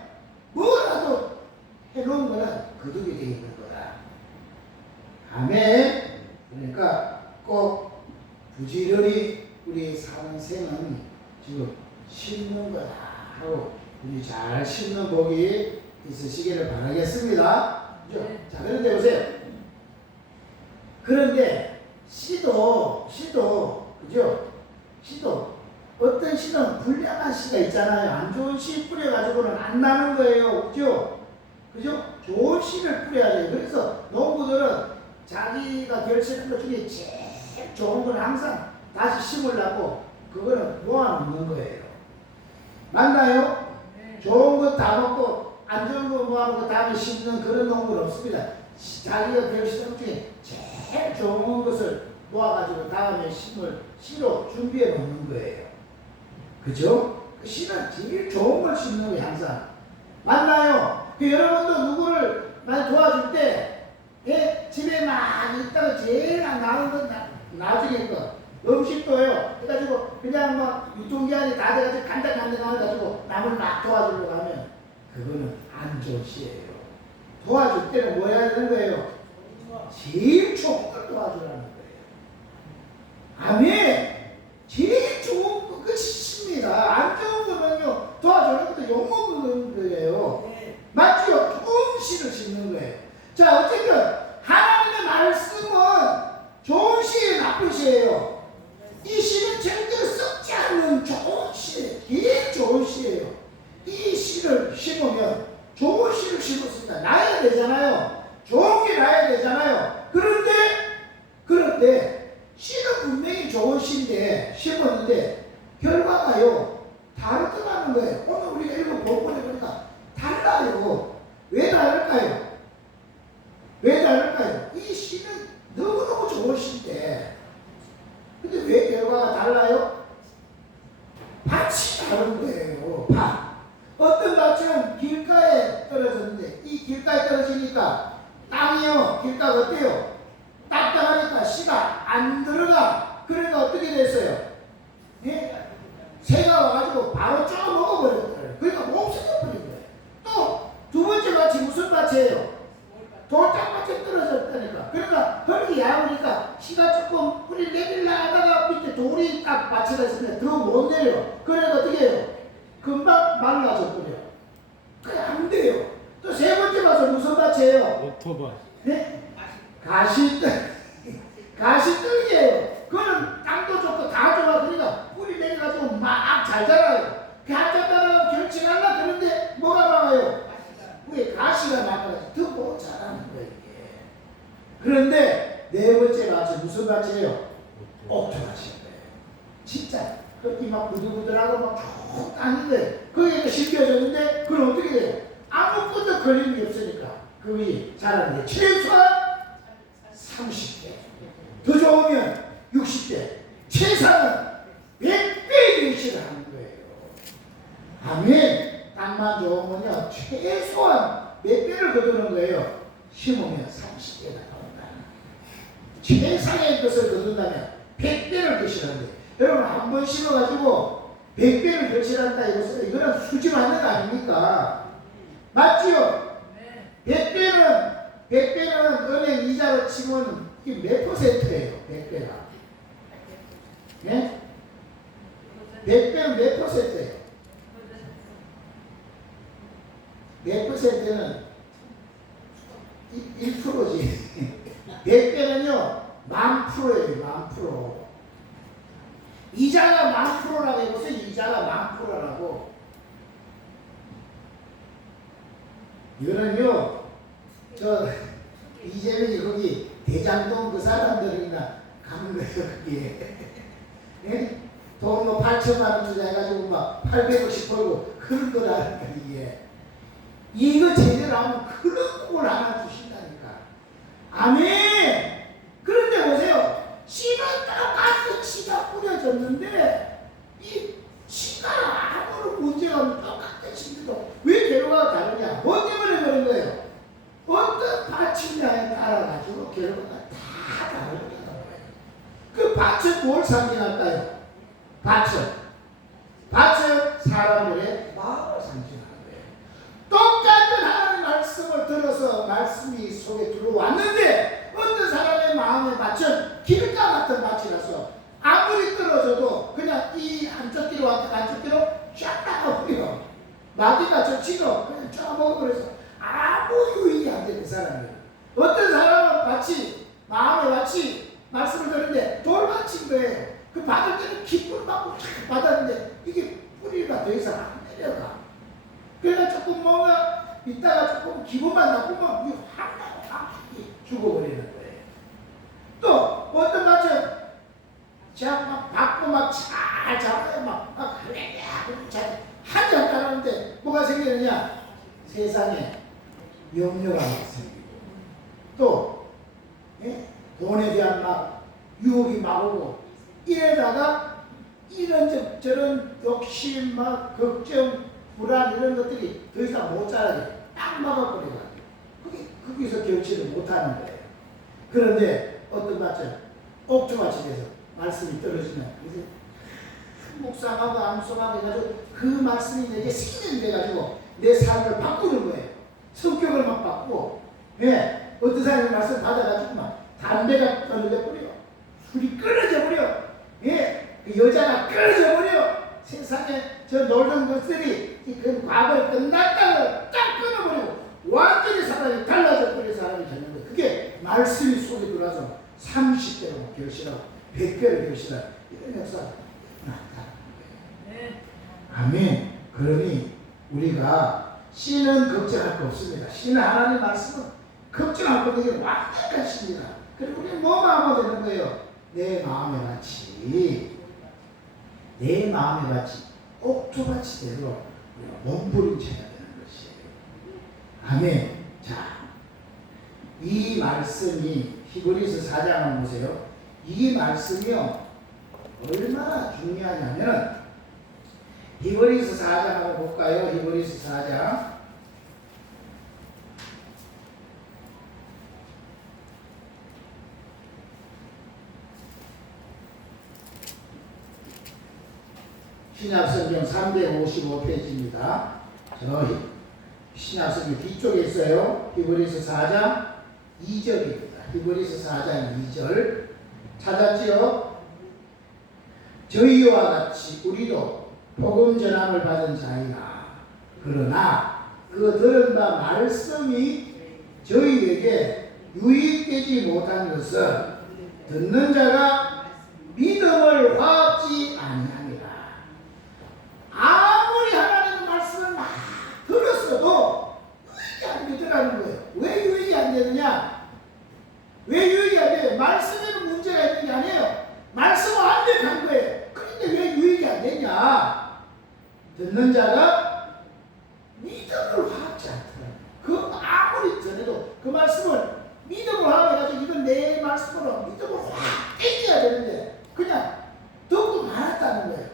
뭐라도 해놓은 거는 거두게 돼 있는 거다. 아멘. 그러니까 꼭 부지런히 우리 사는 생은 지금 심는 거다 하고 우리 잘 심는 복이 있으시기를 바라겠습니다. 그죠? 자, 그런데 보세요. 그런데 씨도 그죠? 씨도 어떤 씨는 불량한 씨가 있잖아요. 안 좋은 씨 뿌려가지고는 안 나는 거예요. 그죠? 그죠? 좋은 씨를 뿌려야 돼요. 그래서 농부들은 자기가 결실한 것 중에 제일 좋은 건 항상 다시 심으려고 그거는 모아놓는 거예요. 맞나요? 좋은 거 다 먹고 안 좋은 거 모아놓고 다음에 심는 그런 농부는 없습니다. 자기가 결실한 것 중에 제일 좋은 것을 모아가지고 다음에 심을 씨로 준비해 놓는 거예요. 그죠? 그 씨는 제일 좋은 걸 심는 거예요, 항상. 맞나요? 그 여러분도 누구를 많이 도와줄 때, 예? 집에 막 있다가 제일 나은 건 나중에 거. 음식도요. 그래가지고 그냥 막 유통기한이 다 돼가지고 간당간당 해가지고 남을 막 도와주려고 하면 그거는 안 좋은 씨예요. 도와줄 때는 뭐 해야 되는 거예요? 제일 좋은 걸 도와주라는 거예요. 아멘. 제일 좋은 것이 씨입니다. 안 좋은 거는요 도와주는 것도 욕먹는 거예요. 맞죠? 좋은 씨를 심는 거예요. 자, 어쨌든 하나님의 말씀은 좋은 씨예요, 나쁜 씨예요? 이 씨는 절대로 썩지 않는 좋은 씨예요. 제일 좋은 씨예요. 이 씨를 심으면 좋은 씨를 심었습니다. 나야 되잖아요. 좋은 게 나야 되잖아요. 그런데 씨는 분명히 좋은 씨인데 심었는데 결과가요 다르더라는 거예요. 오늘 우리가 읽은 본문에 보니까 달라요. 왜 다를까요? 왜 다를까요? 이 씨는 너무너무 좋은 씨인데 근데 왜 결과가 달라요? 밭이 다른 거예요. 밭. 어떤 밭은 길가에 떨어졌는데 이 길가에 떨어지니까 땅이요 길가가 어때요? 딱딱하니까 씨가 안 들어가. 그러니까 어떻게 됐어요? 예? 새가 와가지고 바로 쪼 먹어버렸어요. 그러니까 못 없어져버린 거예요. 또 두 번째 밭이 무슨 밭이에요? 돌짝밭에 떨어졌다니까. 그러니까 흙이 얇으니까 씨가 조금 뿌리 내밀라 하다가 밑에 돌이 딱 받쳐가 있으면 더 못 내려. 그러니까 어떻게 해요? 금방 말라져 버려. 그게 안 돼요. 또 세 번째 밭은 무슨 밭이에요? 오토바이. 네? 가시떨기예요. 그거는 땅도 좋고 다 좋아. 그러니까 뿌리 내려가지고 막 잘 자라요. 잘 자라면 결정하려 그런데 뭐가 막아요? 왜 가시가 막아가지고 더 못 자라는 거예요. 이게. 그런데 네 번째 밭이 무슨 밭이에요? 옥토밭이에요. 진짜 흙이 막 부들부들하고 막 좋은 땅인데 거기에 심겨졌는데 그건 어떻게 돼요? 아무것도 걸리는 게 없으니까 그게 자라는데 최소한 30대 더 좋으면 60대 최상은 100배의 결실을 하는 거예요. 아멘. 땅만 좋으면요 최소한 몇 배를 거두는 거예요? 심으면 30배가 나온다. 최상의 것을 거둔다면 100배를 결실한대. 여러분 한 번 심어가지고 100배를 결실한다 이거는 수지 맞는 거 아닙니까? 맞지요? 100배는 은행 이자로 치면 이게 몇 퍼센트예요? 100배가. 네? 100배는 몇 퍼센트예요? 몇 퍼센트는 1%지. 100배는요 10,000%예요. 10,000%. 이자가 10,000%라고 해보세요. 이자가 10,000%라고. 이거는요 저 이재명이 거기 대장동 그 사람들이나 가는 거예요. 거기에 예? 돈 뭐 8천만 원 투자해가지고 막 800억씩 벌고 그런 거라니까 이게. 이거 제대로 하면 그런 걸 하나 주신다니까. 아멘. 그런데 보세요. 씨는 똑같은 씨가 뿌려졌는데 이 씨가 아무런 문제가 없는 똑같은 씨인데도 왜 결과가 다르냐? 뭐 때문에 그런 거예요? 어떤 밭이냐에 따라가지고 결과가 다 다르다는 거예요. 그 밭은 뭘 상징할까요? 밭은 사람들의 마음을 상징하는 거예요. 똑같은 하나님의 말씀을 들어서 말씀이 속에 들어왔는데 어떤 사람의 마음에 맞춘 길가 같은 밭이라서 아무리 떨어져도 그냥 이 한쪽 길로 왔다 한쪽 길로 쫙 나가버려. 마귀가 저치고 그냥 쫙 먹어버려서 아무 유익이 안 되는 사람이에요. 어떤 사람은 밭이 마음의 밭이 말씀을 들었는데 돌밭인 거예요. 그 받을 때는 기쁨을 받고 받았는데 이게 뿌리가 더 이상 안 내려가. 그러니까 조금 뭔가 있다가 조금 기분만 나쁘면 이게 확 죽어버리는 거예요. 또 어떤 밭은 제가 막 받고 막 잘 잡아요. 막 할렐루야 한잔 따르는데 뭐가 생기느냐? 세상에 염려가 생기고 또 돈에 대한 막 유혹이 막 오고 이러다가 이런 저런 욕심 막 걱정 불안 이런 것들이 더 이상 못 자라게 딱 막아버리고 거기서 결치를 못하는 거예요. 그런데 어떤 밭은 옥주밭이 돼서 말씀이 떨어지면 이제 묵상하고 암송하고 해가지고 그 말씀이 내게 생명이 돼가지고 내 삶을 바꾸는 거예요. 성격을 막 바꾸고 어떤 사람이 말씀 받아가지고 막 담배가 떨어져 버려, 술이 끊어져 버려, 그 여자가 끊어져 버려. 세상에 저 놀던 것들이 그 과거에 끝났다고 딱 끊어버리고 완전히 사람이 달라져 버린 사람이 되는 거예요. 그게 말씀이 속에 들어와서 30배로 결실하고 100배로 결실하고 이런 역사가 나타나는 거예요. 아멘. 그러니 우리가 신은 걱정할 거 없습니다. 신은 하나님 말씀은 걱정할 거 되게 완벽하십니다. 그리고 우리 뭐만 하면 되는 거예요? 내 마음의 밭이 옥토밭이대로 몸부림쳐야 되는 것이에요. 아멘. 자, 이 말씀이 히브리서 4장 한번 보세요. 이 말씀이요 얼마나 중요하냐면 히브리서 4장 한번 볼까요? 히브리서 4장 신약성경 355페이지입니다. 저 신약성경 뒤쪽에 있어요. 히브리서 4장 2절입니다. 히브리서 4장 2절 찾았지요? 저희와 같이 우리도 복음 전함을 받은 자이나 그러나 그 들은 바 말씀이 저희에게 유익되지 못한 것은 듣는 자가 믿음을 화합지 아니하니라. 아무리 하나님의 말씀을 막 들었어도 유익이 안 되더라는 거예요. 왜 유익이 안 되느냐? 왜 유익이 안 돼요? 말씀에는 문제가 있는 게 아니에요. 말씀은 완벽한 거예요. 그런데 왜 유익이 안 되냐? 듣는 자가 믿음을 화합지 않더라고요. 그 아무리 전해도 그 말씀을 믿음을 화합해가지고 이건 내 말씀으로 믿음을 확 땡겨야 되는데 그냥 듣고 말았다는 거예요.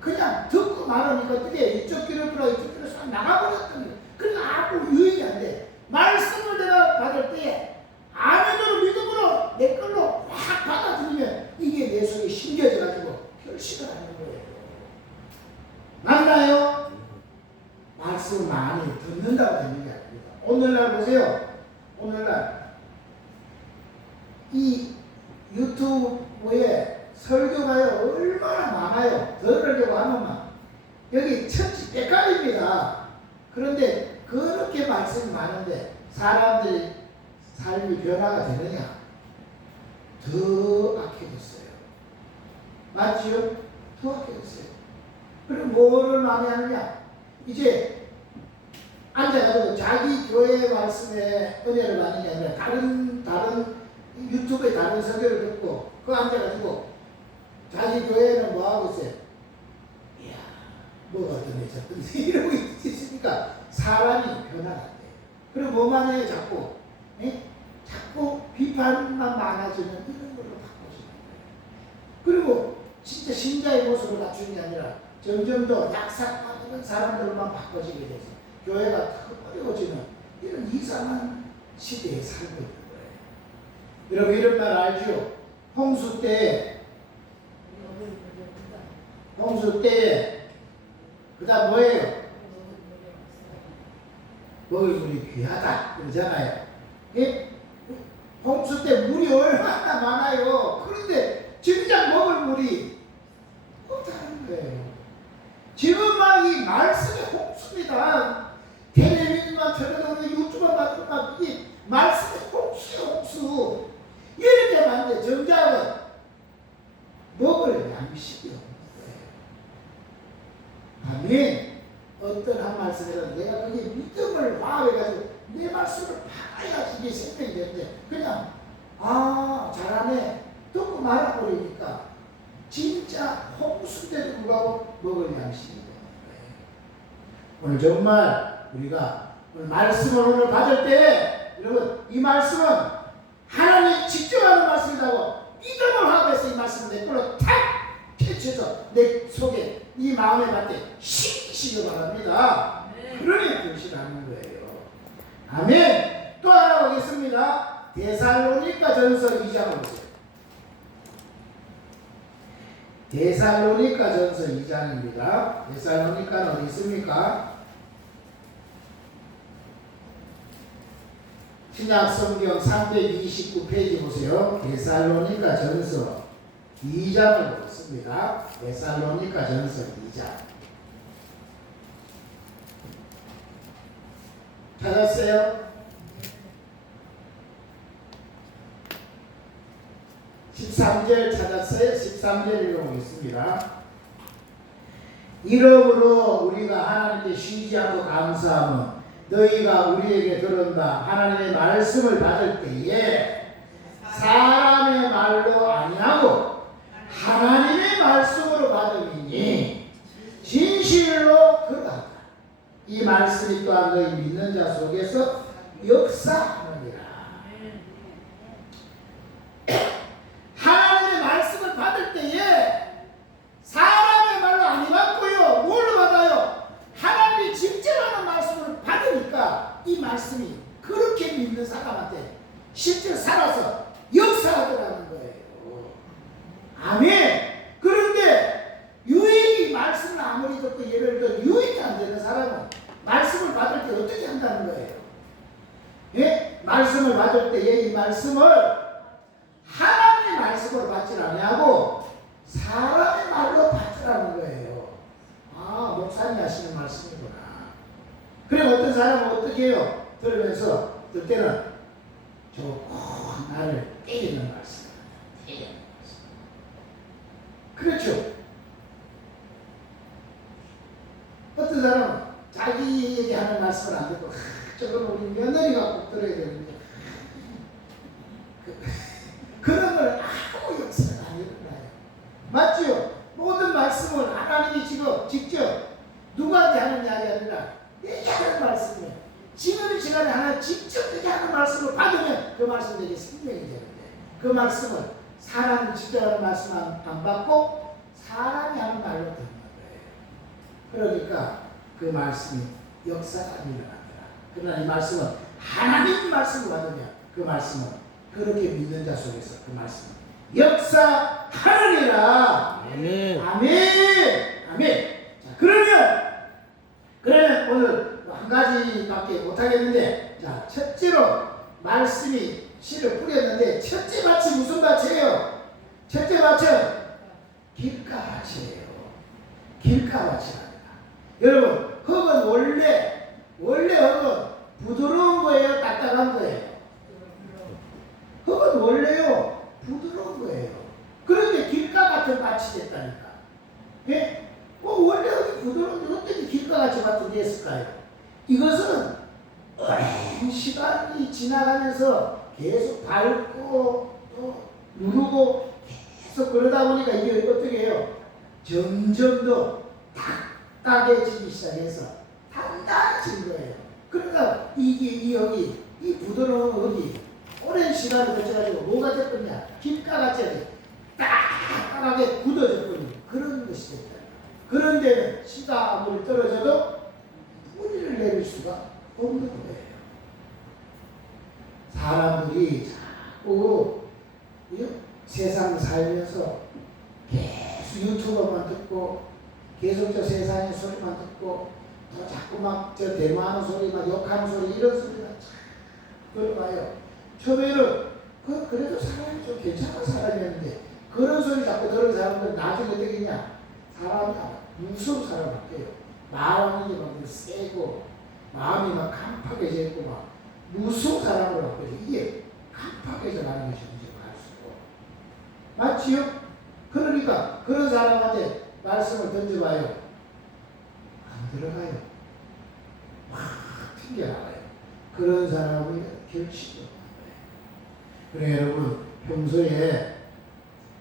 그냥 듣고 말하니까 어떻게 이쪽 길을 들어 이쪽 길을 싹 나가버렸던 거예요. 그러니까 아무 유익이 안 돼. 말씀을 내가 받을 때 아멘으로 믿음으로 내 걸로 확 받아들이면 이게 내 속에 심겨져가지고 결실을 하는 거예요. 맞나요? 말씀 많이 듣는다고 되는 게 아닙니다. 오늘날 보세요. 오늘날 이 유튜브에 설교가요 얼마나 많아요. 들으려고 하면만 여기 천지백갈입니다. 그런데 그렇게 말씀이 많은데 사람들이 삶이 변화가 되느냐? 더 악해졌어요. 맞지요? 더 악해졌어요. 그럼 뭐를 많이 하느냐? 이제 앉아가지고 자기 교회 말씀에 은혜를 받는 게 아니라 다른 유튜브에 다른 설교를 듣고 그 앉아가지고 자기 교회는 뭐 하고 있어요? 이야, 뭐가 어떠네, 이러고 있으니까 사람이 변화가 안 돼요. 그리고 뭐만 해요, 자꾸? 자꾸 비판만 많아지는 이런 걸로 바꿔주는 거예요. 그리고 진짜 신자의 모습을 갖추는 게 아니라 점점 더 약삭하는 사람들만 바꿔지게 돼서 교회가 더 어려워지는 이런 이상한 시대에 살고 있는 거예요. 여러분 이런 말 알죠? 홍수 때 그 다음 뭐예요? 먹을 물이 귀하다 그러잖아요. 예? 홍수 때 물이 얼마나 많아요. 그런데 정작 먹을 물이 없다는 거예요. 지금 막 이 말씀의 홍수입니다. 텔레비전만 틀어도 유튜브만 봐도 이 말씀의 홍수예요, 홍수. 이렇게 많은데 정작은 먹을 양식이 없는 거예요. 아멘. 어떤 한 말씀이라도 내가 그게 믿음을 화합해가지고 내 말씀을 받아야지 이게 생명이 되는데 그냥 잘하네 듣고 말아버리니까 진짜 홍수인데도 불구하고 먹을 양식이 되는 거예요. 오늘 정말 우리가 오늘 말씀을 오늘 받을 때 여러분 이 말씀은 하나님 직접 하는 말씀이라고 믿음을 화합해서 이 말씀을 내 걸로 탁 캐쳐서 내 속에 이 마음에 맞게 시키시기 바랍니다. 그러니 결실하는 거예요. 아멘. 또 하나 보겠습니다. 데살로니가 전서 2장을 보세요. 데살로니가 전서 2장입니다. 데살로니가는 어디 있습니까? 신약 성경 329페이지 보세요. 데살로니가 전서 2장을 보겠습니다. 데살로니가 전서 2장. 찾았어요? 13절 찾았어요? 13절 읽어보겠습니다. 이러므로 우리가 하나님께 쉬지 않고 감사함은 너희가 우리에게 들은다 하나님의 말씀을 받을 때에 사람의 말로 아니하고 하나님의 말씀으로 받음이니 진실로 그러하다. 이 말씀이 또한 너희 믿는 자 속에서 역사하느니라. 하나님의 말씀을 받을 때에 사람의 말로 안 받고요. 뭘로 받아요? 하나님이 직접 하는 말씀을 받으니까 이 말씀이 그렇게 믿는 사람한테 실제 살아서 역사하더라는 거예요. 아멘. 그런데 유익이 말씀을 아무리 듣고 예를 들어 유익이 안 되는 사람은 말씀을 받을 때 어떻게 한다는 거예요? 예? 말씀을 받을 때에 이 말씀을 하나님의 말씀으로 받지 아니하고 사람의 말로 받으라는 거예요. 목사님이 하시는 말씀이구나. 그럼 어떤 사람은 어떻게 해요? 들으면서 어떨 때는 나를 때리는 말씀. 그렇죠. 어떤 사람은 자기에게 하는 말씀을 안 듣고 저건 우리 며느리가 꼭 들어야 되는데 그런 걸 아무 역사가 안 일어나요. 맞죠? 모든 말씀을 하나님이 지금 직접 누구한테 하는 이야기 아니라 내게 하는 말씀이에요. 지금 이 시간에 하나 직접 내게 하는 말씀을 받으면 그 말씀 내게 생명이 되는데 그 말씀을 사람이 직접 하는 말씀 안 받고 사람이 하는 말로 듣는 거예요. 그러니까 그 말씀이 역사가 일어납니다. 그러나 이 말씀은 하나님 말씀을 받으면 그 말씀은 그렇게 믿는 자 속에서 그 말씀은 역사하느니라. 아멘. 아멘. 아멘. 자, 그러면 오늘 한 가지밖에 못하겠는데, 자, 첫째로 말씀이 씨를 뿌렸는데, 첫째 밭이 무슨 밭이에요? 첫째 밭은 길가밭이에요. 길가밭이랍니다. 여러분, 흙은 원래 흙은 부드러운 거예요? 딱딱한 거예요? 흙은 원래요 부드러운 거예요. 그런데 길가 같은 밭이 됐다니까. 예? 원래 흙이 부드러운데 어떻게 길가 같은 밭이 됐을까요? 이것은 오랜 시간이 지나가면서 계속 밟고 또 누르고 계속 그러다 보니까 이게 어떻게 해요? 점점 더 딱딱해지기 시작해서 단단해진 거예요. 그러니까 이 흙이, 이 부드러운 흙이 오랜 시간을 거쳐가지고 뭐가 됐거냐? 길가같이 딱딱하게 굳어졌거든요. 그런 것이 됐다. 그런데 씨가 아무리 떨어져도 뿌리를 내릴 수가 없는 거예요. 사람들이 자꾸 세상 살면서 계속 유튜버만 듣고 계속 저 세상의 소리만 듣고 또 자꾸 막 저 대모하는 소리, 막 욕하는 소리 이런 소리가 참 들어와요. 처음에는 그래도 사람이 좀 괜찮은 사람이었는데 그런 소리 자꾸 들은 사람들은 나중에 어떻게 되냐? 사람이 무서운 사람 같아요. 마음이 막 세고 마음이 막 깜빡해져 있고 막 무서운 사람으로 바뀌어요. 이게 깜빡해져 가는 것이 문제가 갈수록 맞지요? 그러니까 그런 사람한테 말씀을 던져봐요. 안 들어가요. 막 튕겨나가요. 그런 사람이 결실이 없는 거예요. 그래 여러분 평소에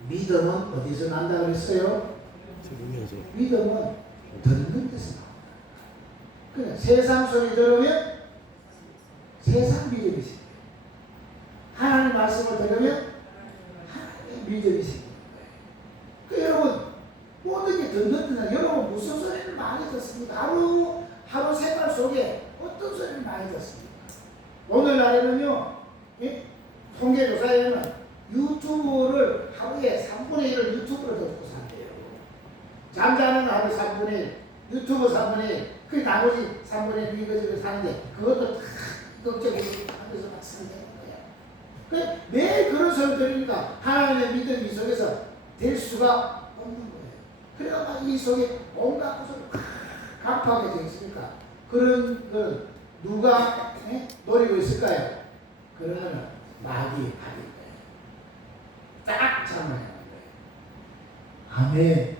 믿음은 어디서 난다 그랬어요? 들으면서 믿음은 듣는 데서 나온다. 그래 세상 소리 들으면 세상 믿음이 생겨요. 하나님 말씀을 들으면 하나님의 믿음이 생겨요. 그 여러분 모든 게 듣는 데는 여러분 무슨 소리를 많이 듣습니까? 하루 생활 속에 어떤 소리를 많이 듣습니까? 오늘날에는요 통계조사에는 유튜브를 하루에 3분의 1을 유튜브로 듣고 산대요. 잠자는 하루 3분의 1, 유튜브 3분의 1, 그 나머지 3분의 1 이거저거 사는데 그것도 다 걱정이 하면서 막 산다는 거야. 매일 그런 소리 들으니까 하나님의 믿음 이 속에서 될 수가 없는 거예요. 그래야 이 속에 온갖 것을 갑하게 되어 있으니까 그런 걸 누가 노리고 있을까요? 그러면 마귀의 팔일 거예요. 딱 잡아내는 거예요. 아멘.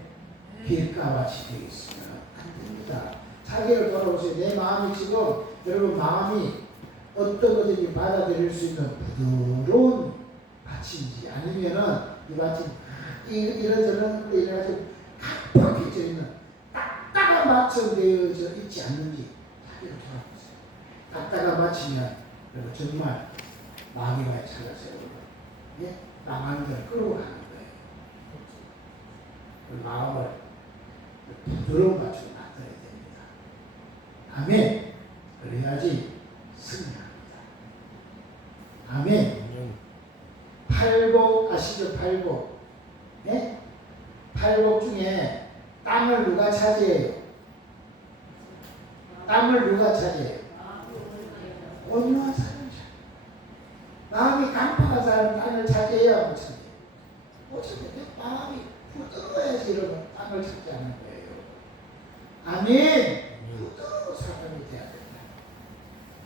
길가같이 되어 있으면 안 됩니다. 자기를 돌아보세요. 내 마음이 지금 여러분 마음이 어떤 것든지 받아들일 수 있는 부드러운 밭인지 아니면은 이 밭이 이런저런 걸로 인해가지고 깜빡해져 있는 딱딱한 밭처럼 되어져 있지 않는지 자기를 돌아보세요. 딱딱한 밭이면 여러분 정말 마귀가 찾았어요. 예? 나가는 데를 끌고 가는 거예요. 그 마음을 부드러운 밭으로 만들어야 됩니다. 아멘. 그래야지 승리합니다. 아멘. 팔복 아시죠? 팔복. 네? 팔복 중에 땅을 누가 차지해요? 땅을 누가 차지해요? 온유한 사람이 차지해요. 마음이 강팍한 사람은 땅을 차지해야 못 차지해요. 어차피 마음이 부드러워야지 이러면 땅을 차지하는 거예요. 아멘. 부드러운 사람이 돼야 된다.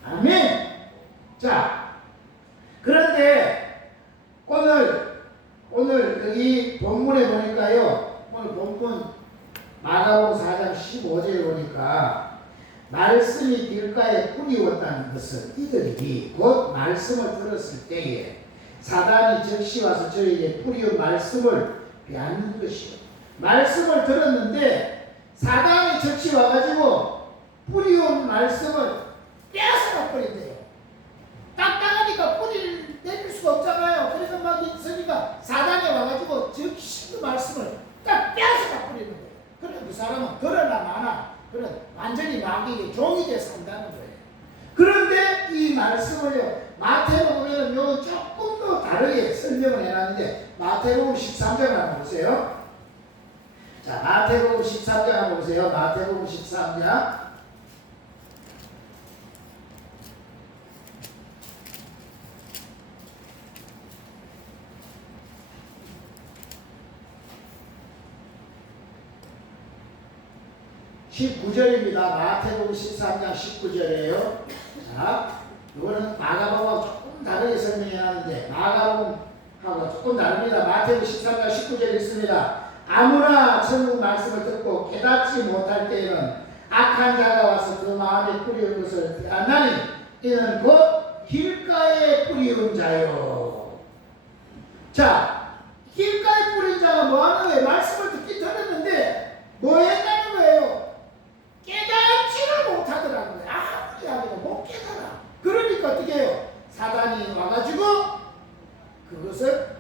아멘. 자, 그런데 오늘 여기 본문에 보니까요. 오늘 본문 마가복음 4장 15절에 보니까 말씀이 길가에 뿌리웠다는 것은 이들이 곧 말씀을 들었을 때에 사단이 즉시 와서 저에게 뿌리운 말씀을 빼앗는 것이요. 말씀을 들었는데 사단이 즉시 와가지고 뿌리온 말씀을 빼앗아 버린대요. 딱딱하니까 뿌리를 내릴 수가 없잖아요. 그래서 막 있으니까 사단이 와가지고 즉시 그 말씀을 딱 빼앗아 버리는 거예요. 그래 그 사람은 그러나 마나 그런 완전히 마귀의 종이 돼 산다는 거예요. 그런데 이 말씀을요 마태복음에는 요 조금 더 다르게 설명을 해놨는데 마태복음 13장 한번 보세요. 자 마태복음 13장 한번 보세요. 마태복음 13장 19절입니다. 마태복음 13장 19절이에요. 자, 이거는 마가복음하고 조금 다르게 설명해놨는데 마가복음하고 조금 다릅니다. 마태복음 13장 19절에 있습니다. 아무나 천국 말씀을 듣고 깨닫지 못할 때에는 악한 자가 와서 그 마음에 뿌리운 것을 빼앗나니 이는 곧 길가에 뿌리운 자요. 자, 길가에 뿌린 자가 뭐하는 거예요? 말씀을 듣긴 들었는데 뭐 했다는 거예요? 깨닫지를 못하더라고요. 아무리 하기도 못 깨달아. 그러니까 어떻게 해요? 사단이 와가지고 그것을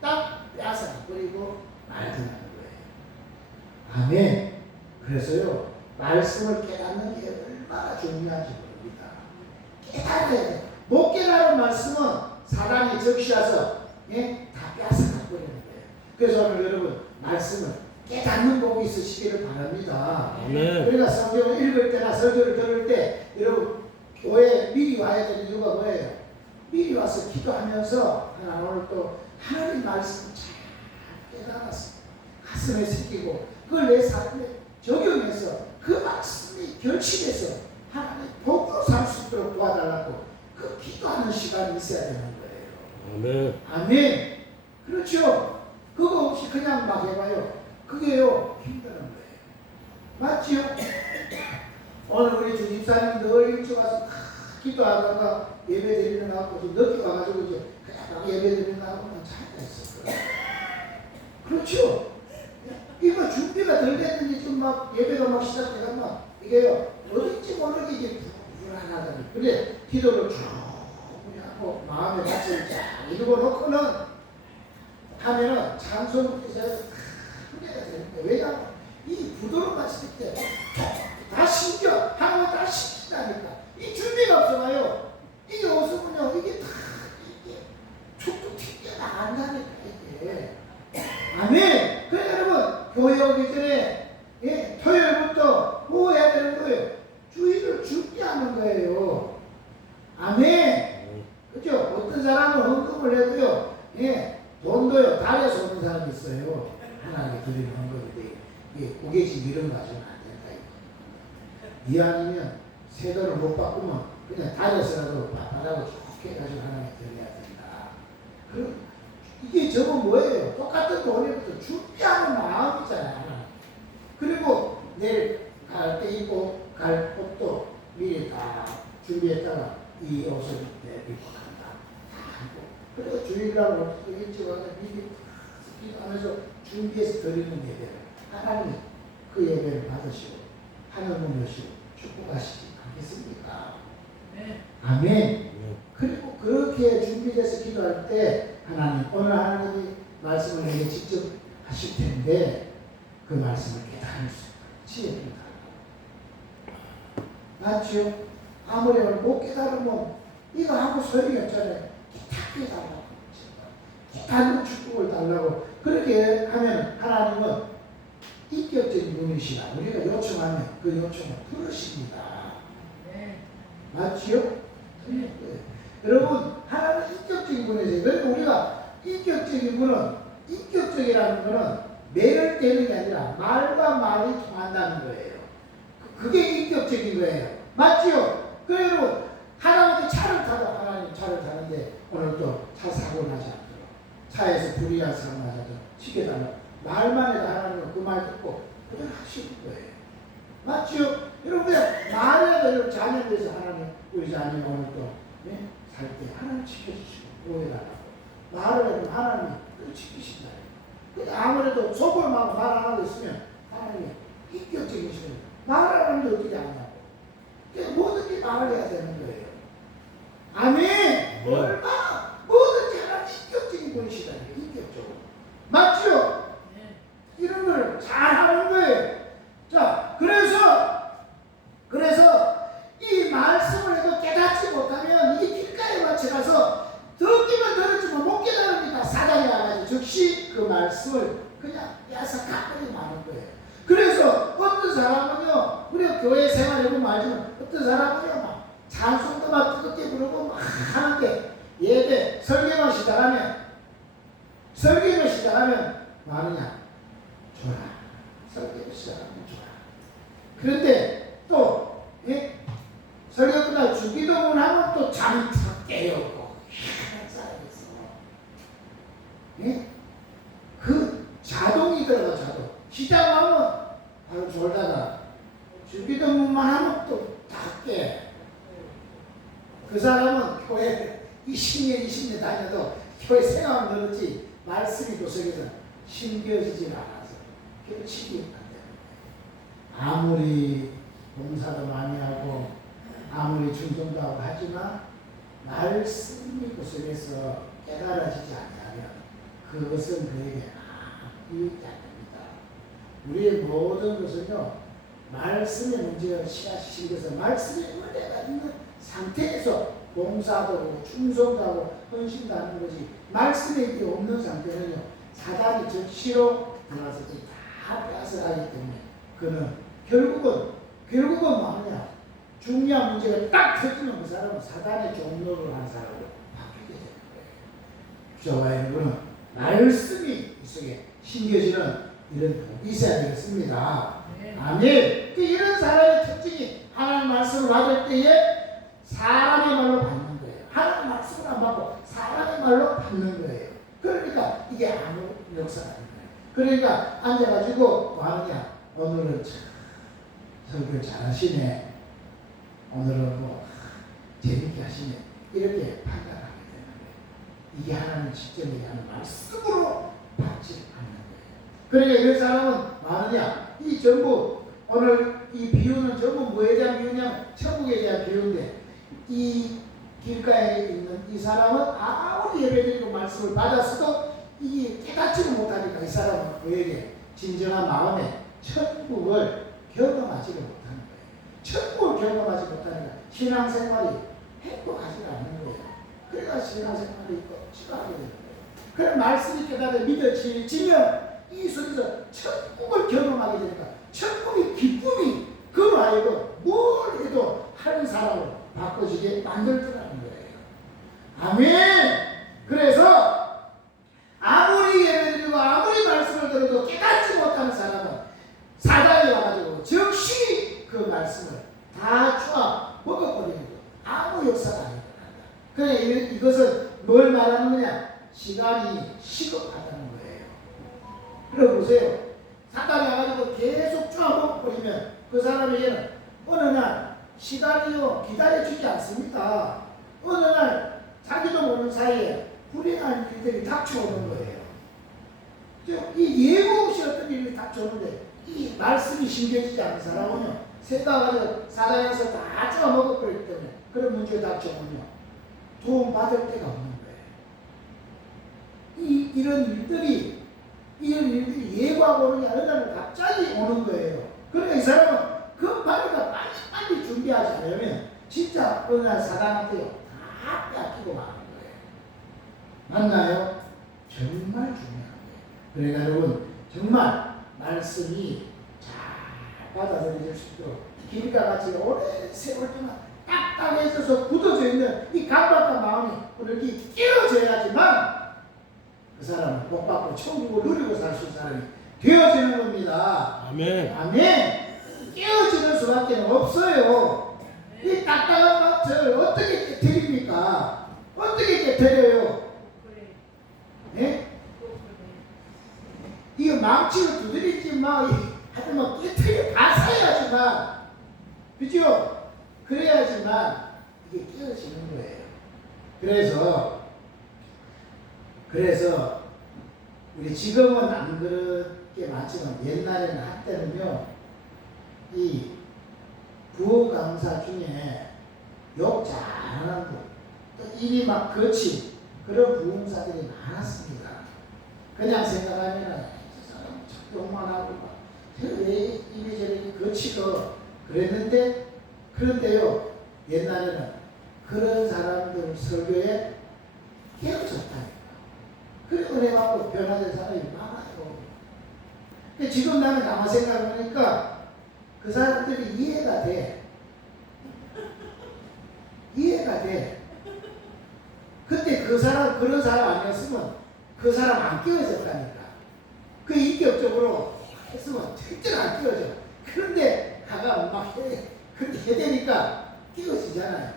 딱 빼앗아 버리고 말든하는 거예요. 아멘. 그래서요 말씀을 깨닫는 게 얼마나 중요한지 모릅니다. 깨달아야 돼요. 못 깨달은 말씀은 사단이 적시와서 다 빼앗아 버리는 거예요. 그래서 오늘 여러분 말씀을 깨닫는 복이 있으시기를 바랍니다. 아멘. 우리가 성경을 읽을 때나 설교를 들을 때 여러분 교회에 미리 와야 되는 이유가 뭐예요? 미리 와서 기도하면서 하나님 오늘 또 하나님 말씀을 잘 깨달아서 가슴에 새기고 그걸 내 삶에 적용해서 그 말씀이 결실해서 하나님 복으로 살 수 있도록 도와달라고 그 기도하는 시간이 있어야 되는 거예요. 아멘. 아멘. 그렇죠. 그거 없이 그냥 막 해봐요. 그게요 힘드는 거예요. 맞지요? 오늘 우리 주집사님 늘 일찍 와서 기도하다가 예배 드리는 하고 좀 늦게 와가지고 이제 그냥 막 예배 드리는 하고는 차이가 있었어요. 그렇죠? 이거 준비가 덜 됐는지 좀 막 예배가 막 시작되가 막 이게요 어딘지 모르게 이게 불안하다니. 근데 기도를 쭉 하고 마음에 같이 쫙 이루고 놓고는 하면은 찬송을 해서 크게가 되는 거예요. 왜냐하면 이 부도로 마실 때 다 신겨 하나님 다 신긴다니까. 이 준비가 없어가요. 이게 없으면요 이게 다 이게 축도 튕겨 나간다니까 이게. 아멘. 그래 여러분 교회 오기 전에 토요일부터 뭐 해야 되는 거예요? 주일을 준비하는 거예요. 아멘. 그죠? 어떤 사람은 헌금을 해도요, 돈도요, 달에서 오는 사람이 있어요. 하나님께 드리는 헌금인데, 이게 고개집 이런 거 가지고는 안 된다. 이왕이면 새 돈을 못 바꾸면 그냥 달에서라도 받아고 좋게 해가지고 하나님께 드려야 된다. 그럼 이게 저건 뭐예요? 똑같은 돈이부터 준비하는 마음이잖아요. 그리고 내일 갈 때 입고 갈 옷도 미리 다 준비했다가 이 옷을 입고 간다. 다 하고. 그리고 주일날 일찍 와서 미리 기도하면서 준비해서 드리는 예배를 하나님이 그 예배를 받으시고 하늘문 여시고 축복하시지 않겠습니까? 네. 아멘. 그리고 그렇게 준비돼서 기도할 때 하나님 오늘 하나님이 말씀을 내게 직접 하실 텐데 그 말씀을 깨달을 수 지혜를 달라고. 맞죠? 아무리 못 깨달으면 이거 하고 소용이 없잖아요. 기타 깨달라고. 기타는 축복을 달라고. 그렇게 하면 하나님은 인격적인 분이시라. 우리가 요청하면 그 요청을 들으십니다. 네. 맞지요? 네. 여러분 하나님은 인격적인 분이세요. 그러니까 우리가 인격적인 분은 인격적이라는 것은 매일되는 게 아니라 말과 말이 통한다는 거예요. 그게 인격적인 거예요. 맞지요? 그래 여러분 하나님께 차를 타도 하나님 차를 타는데 오늘도 차 사고 나지 않도록 차에서 불의한 사고 나지 않도록 지켜달라고 말만 해도 하나님은 그 말 듣고 그걸 하시는 거예요. 맞지요? 여러분 말해도 여러분 자녀에 대해서 하나님 우리 자녀가 오늘도 살 때 하나님 지켜주시고 보호해달라고 말을 해도 하나님이 그걸 지키신다. 근데 아무래도 속을만 말 안 하고 있으면 하나님이 인격적이시면 말을 하는데 어떻게 하냐고. 그래서 뭐든지 말을 해야 되는 거예요. 아멘. 얼마나 뭐든지 하나님 인격적인 분이시다. 인격적으로. 맞죠? 네. 이런 걸 잘하는 거예요. 자, 그래서 이 말씀을 해도 깨닫지 못하면 이 길가에 맞춰가서 듣기만 들었지만 못 깨달으니까 사단이 와가지고 즉시 그 말씀을 그냥 야삭하게 마는 거예요. 그래서 어떤 사람은요, 우리가 교회 생활해보면 알지만 어떤 사람은요, 막 찬송도 막 뜨겁게 부르고 막 하는데 예배, 설교만 시작하면 뭐하느냐? 좋아. 설교를 시작하면 좋아. 그런데 또 설교 끝나고 주기도문 하면 또 잠이 탁 깨요. 그 자동이 들어가 자동. 시작하면 바로 졸다가 주기도문만 하면 또 다 깨. 그 사람은 교회 20년 다녀도 교회 생활은 늘었지 말씀이 구석에서 심겨지질 않아서 깨치기 안 돼요. 아무리 봉사도 많이 하고 아무리 충성도 하고 하지만 말씀이 구석에서 깨달아지지 않으면 그것은 그에게 유익이 아닙니다. 우리의 모든 것은요 말씀의 문제가 씨앗이 심겨서 말씀의 은혜가 있는 상태에서 봉사도 하고 충성도 하고 헌신도 하는 거지 말씀에 이게 없는 상태는요 사단이 적시로 들어와서 다 다 빼앗아가기 때문에 그는 결국은 뭐하냐, 중요한 문제가 딱 터지면 그 사람은 사단의 종로를 한 사람으로 바뀌게 되는 거예요. 저와 여러분은 말씀이 이 속에 심겨지는 이런 복이 있어야 되겠습니다. 아멘. 이런 사람의 특징이 하나님 말씀을 받을 때에 사람의 말로 받는 거예요. 하나님 말씀을 안 받고 사람의 말로 받는 거예요. 그러니까 이게 아무 역사가 아닌 거예요. 그러니까 앉아가지고 뭐 하느냐, 오늘은 참 설교 잘하시네, 오늘은 뭐 재밌게 하시네, 이렇게 판단하게 되는 거예요. 이게 하나님 직접 얘기하는 말씀으로 받지 않는 거예요. 그러니까 이런 사람은 뭐 하느냐, 이 전부 오늘 이 비유는 전부 뭐에 대한 비유냐면 천국에 대한 비유인데, 이 길가에 있는 이 사람은 아무리 예배드리고 말씀을 받았어도 이게 깨닫지를 못하니까 이 사람은 그에게 진정한 마음에 천국을 경험하지를 못하는 거예요. 천국을 경험하지 못하니까 신앙생활이 행복하지 않는 거예요. 그래서 신앙생활이 지루하게 되는 거예요. 그런 말씀이 깨닫아 믿어지면 이 속에서 천국을 경험하게 되니까 천국의 기쁨이 그로 하여금 뭘 해도 하는 사람으로 바꿔지게 만들더라는 거예요. 아멘. 그래서 아무리 예배드리고 아무리 말씀을 들어도 깨닫지 못하는 사람은 사단이 와가지고 즉시 그 말씀을 다 쪼아 먹어버리는 거, 아무 역사가 아니다. 그래, 이것은 뭘 말하는 거냐? 시간이 시급하다는 거예요. 그래 보세요. 사단이 와가지고 계속 쪼아 먹어버리면 그 사람에게는 어느 날 시간이요 기다려주지 않습니다. 어느 날 자기도 모르는 사이에 불행한 일들이 닥쳐오는 거예요. 이 예고 없이 어떤 일이 닥쳐오는데 이 말씀이 심겨지지 않은 사람은요, 생각하고 사단에서 다 쪼아먹어버리기 때문에 그런 문제가 닥쳐오면요, 도움 받을 데가 없는 거예요. 이런 일들이 예고하고 오는 게 어느 날 갑자기 오는 거예요. 그러니까 이 사람은 급하니까 빨리 준비하지 않으면 진짜 어느 날 사단한테요 다 뺏기고 마는 거예요. 맞나요? 정말 중요한 거예요. 그러니까 여러분 정말 말씀이 잘 받아들여질 수 있도록 길가 같이 오랜 세월 동안 딱딱해져서 굳어져 있는 이 강박한 마음이 오늘 이 깨어져야지만 그 사람은 복받고 천국을 누리고 살 수 있는 사람이 되어지는 겁니다. 아멘. 아멘. 깨어지는 수밖에 없어요. 이 딱딱한 밭을 어떻게 깨뜨립니까? 어떻게 깨뜨려요? 네? 이거 망치를 두드리지 마. 하여튼 깨뜨려 가사야지만, 그죠? 그래야지만 이게 깨어지는 거예요. 그래서 우리 지금은 안 그렇게 많지만 옛날에는 한때는요, 이 부호 강사 중에 욕 잘하는 분, 또 일이 막 거친 그런 부흥사들이 많았습니다. 그냥 생각하면은 저 사람 욕만 하고 막 왜 이리저리 거치고 그랬는데, 그런데요 옛날에는 그런 사람들 설교에 깨어졌다니까. 그 은혜 받고 변화된 사람이 많아요. 근데 지금 나는 가만 생각해보니까 그 사람들이 이해가 돼. 그때 그 사람, 그런 사람 아니었으면 그 사람 안 끼워졌다니까. 그 인격적으로 했으면 절대 안 끼워져. 그런데 가가 막 해. 근데 해대니까 끼워지잖아요.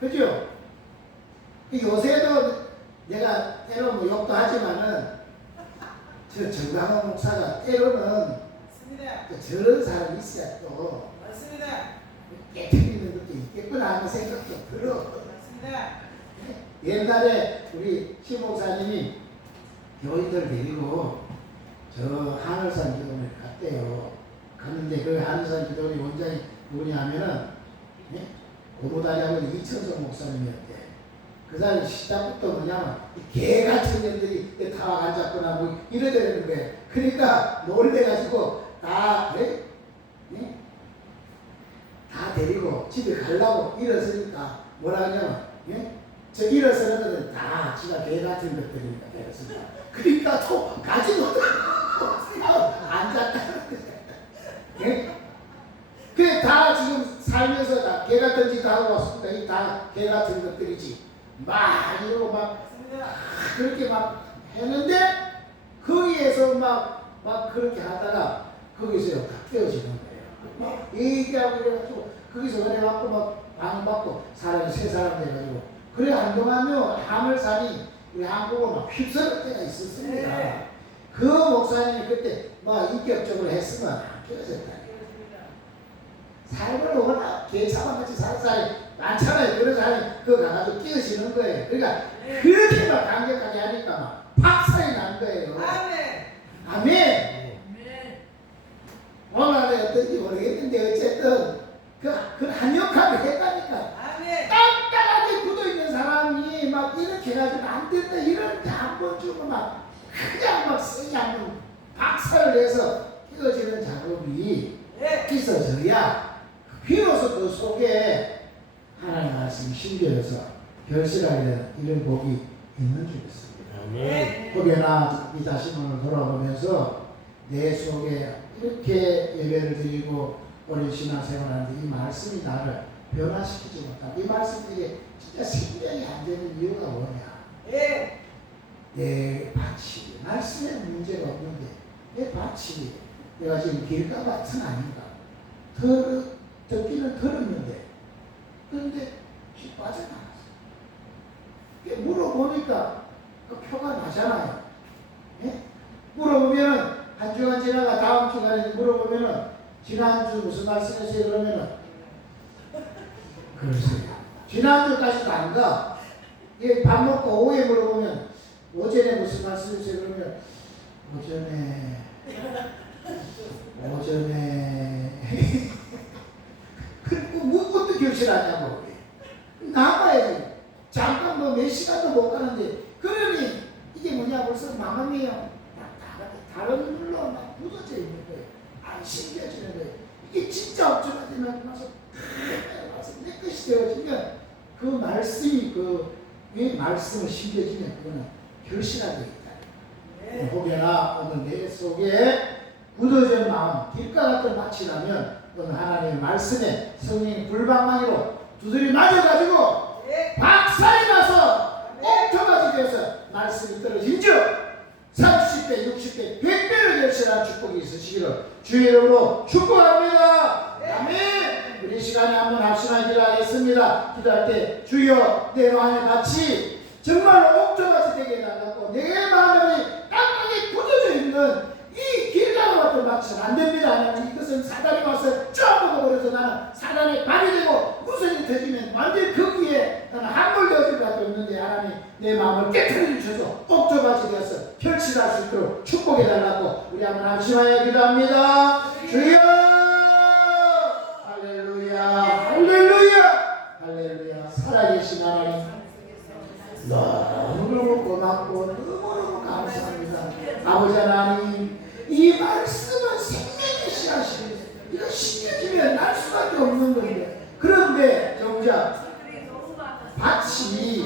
그죠? 요새도 내가 때로는 뭐 욕도 하지만은 저 정강원 목사가 때로는 맞습니다. 저런 사람이 있어야 또 맞습니다. 깨뜨리는 것도 있겠구나 하는 생각도 들어. 맞습니다. 옛날에 우리 시 목사님이 교인들 데리고 저 하늘산 기도원에 갔대요. 갔는데 그 하늘산 기도원의 원장이 누구냐면은 고모다리하고 이천성 목사님이었대. 그 사람이 시작부터 뭐냐면 개 같은 년들이 다 앉았거나 뭐 이러되는 거예요. 그러니까 놀래가지고 다 데리고 집에 가려고 일어서니까 뭐라 하냐면 저 일어서는 것은 다 지가 개 같은 것들이니까 데렸습니다. 그러니까 또 가지 못하고 살면서 다 개 같은 짓 하고 왔습니다. 이 다 개 같은 것들이지. 막 이러고 막 그렇게 막 했는데 거기에서 막 그렇게 하다가 거기서 다 깨어지는 거예요. 막 얘기하고 이래가지고 거기서 은혜 받고 막 방받고 사람이 세 사람 돼가지고 그래 한동안요 하늘산이 우리 한국을 막 휩쓸을 때가 있었습니다. 네. 그 목사님이 그때 막 인격적으로 했으면 안 깨어졌다. 삶을 워낙 개차반같이 사는 사람이 많잖아요. 그런 사람이 그거 가가지고 끼어지는 거예요. 그러니까 그렇게 막 강력하게 하니까 막 박살이 난 거예요. 아멘. 아멘. 오늘 안에 어떤지 모르겠는데 어쨌든 그 한역하게 했다니까. 아멘. 딱딱하게 굳어있는 사람이 막 이렇게 해가지고 안 된다 이럴 때 한 번 주고 막 그냥 막 세게 한번 박살을 내서 끼어지는 작업이 네. 있어져야 비로소 그 속에 하나님 말씀이 심겨져서 결실하게 되는 이런 복이 있는 줄 믿습니다. 아멘. 혹여나 이 자신을 돌아보면서 내 속에 이렇게 예배를 드리고 오랜 신앙생활하는데 이 말씀이 나를 변화시키지 못하고 이 말씀들이 진짜 생명이 안 되는 이유가 뭐냐? 네. 내 밭이 말씀에 문제가 없는데 내 밭이 내가 지금 길가 밭은 아닌가? 듣기는 들었는데 그런데 씩 빠져나갔어. 물어보니까 그 표가 나잖아요. 예? 물어보면은 한 주간 지나가 다음 주간에 물어보면은 지난주 무슨 말씀했어요? 그러면은 그러세요. 지난주까지도 안 가. 예, 밥 먹고 오후에 물어보면 오전에 무슨 말씀했어요? 그러면 오전에 그리고 무엇도 결실하냐고. 나가야지. 잠깐 뭐 몇 시간도 못 가는데 그러니 이게 뭐냐 벌써 마음이요. 다른 물로 막 묻어져 있는 거예요. 안 심겨지는 거예요. 이게 진짜 업주가지만 와서 내 것이 되어지면 그 말씀이 이 말씀을 심겨지면 그거는 결실하게 있다. 혹여나 오늘 내 속에 굳어진 마음, 길가 같은 밭이라면 오늘 하나님의 말씀에 성령의 불방망이로 두드려 맞아가지고 박살이 나서 옥토같이 돼서 말씀이 떨어진 즉 30배, 60배, 100배로 결실한 축복이 있으시기를 주의 이름으로 축복합니다. 아멘. 우리 시간에 한번 합심하기를 하겠습니다. 기도할 때 주여 내 마음의 밭이 정말 옥토같이 되게 해달라고 내 마음이 땅땅이 굳어져 있는 이 길가와 같은 밭은 안 됩니다. 하나님 이것은 사단이 와서 쫙 먹어버려서 나는 사단의 발이 되고 무선이 터지면 완전히 거기에 나는 함몰되어질 수밖에 없는데 하나님 내 마음을 깨트려 주셔서 옥토같이 되어서 결실할 수 있도록 축복해달라고 우리 한번 합심하여 기도합니다. 주여 할렐루야 할렐루야 할렐루야. 살아계신 하나님 너무너무 고맙고 너무너무 감사합니다. 아버지 하나님 이 말씀은 생명의 씨앗이 이거 심겨지면 날 수밖에 없는 건데 그런데 정작 밭이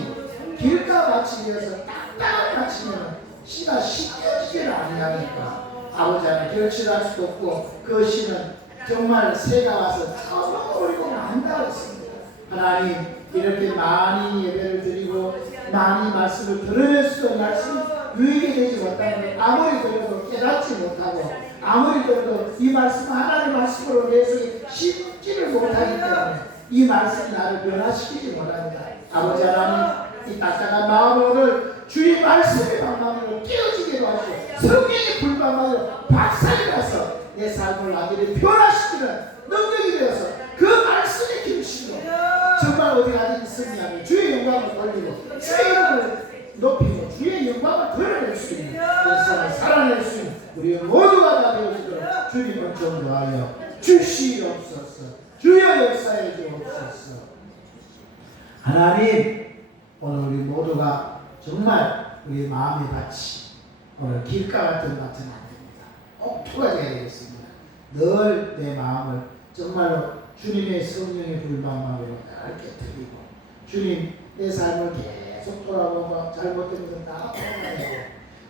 길가 밭이 되어서 딱딱한 밭이면 씨가 심겨지지를 아니하니까 아버지 하나님 결실할 수도 없고 그 씨는 정말 새가 와서 터져버리고 만다고 했습니다. 하나님 이렇게 많이 예배를 드리고 많이 말씀을 들으면서도 말씀이 유익이 되지 못하면 아무리 들어도 깨닫지 못하고 아무리 들어도 이 말씀 하나님의 말씀으로 내 속에 심지를 못하기 때문에 이 말씀이 나를 변화시키지 못합니다. 아버지 하나님 이 딱딱한 마음을 오늘 주의 말씀의 방망이로 깨어지게 하시고 성령의 불방망이로 박살이 나서 내 삶을 완전히 변화시키는 능력이 되어서 그 말씀의 김치로 정말 어디 가든지 승리하며 주의 영광을 돌리고 주의 이름을 높이고 주의 영광을 드러낼 수 있는 세상을 살아낼 수 있는 우리 모두가 다 되어지도록 주님을 전도하여 주시옵소서. 주여 역사해 주옵소서. 하나님 오늘 우리 모두가 정말 우리 마음의 밭이 오늘 길가 같은 밭은 안 됩니다. 옥토가 되어야 되겠습니다. 늘 내 마음을 정말로 주님의 성령의 불방망이로 얇게 드리고 주님 내 삶을 계속 돌아보고 잘못된 것은 다 뽑아내고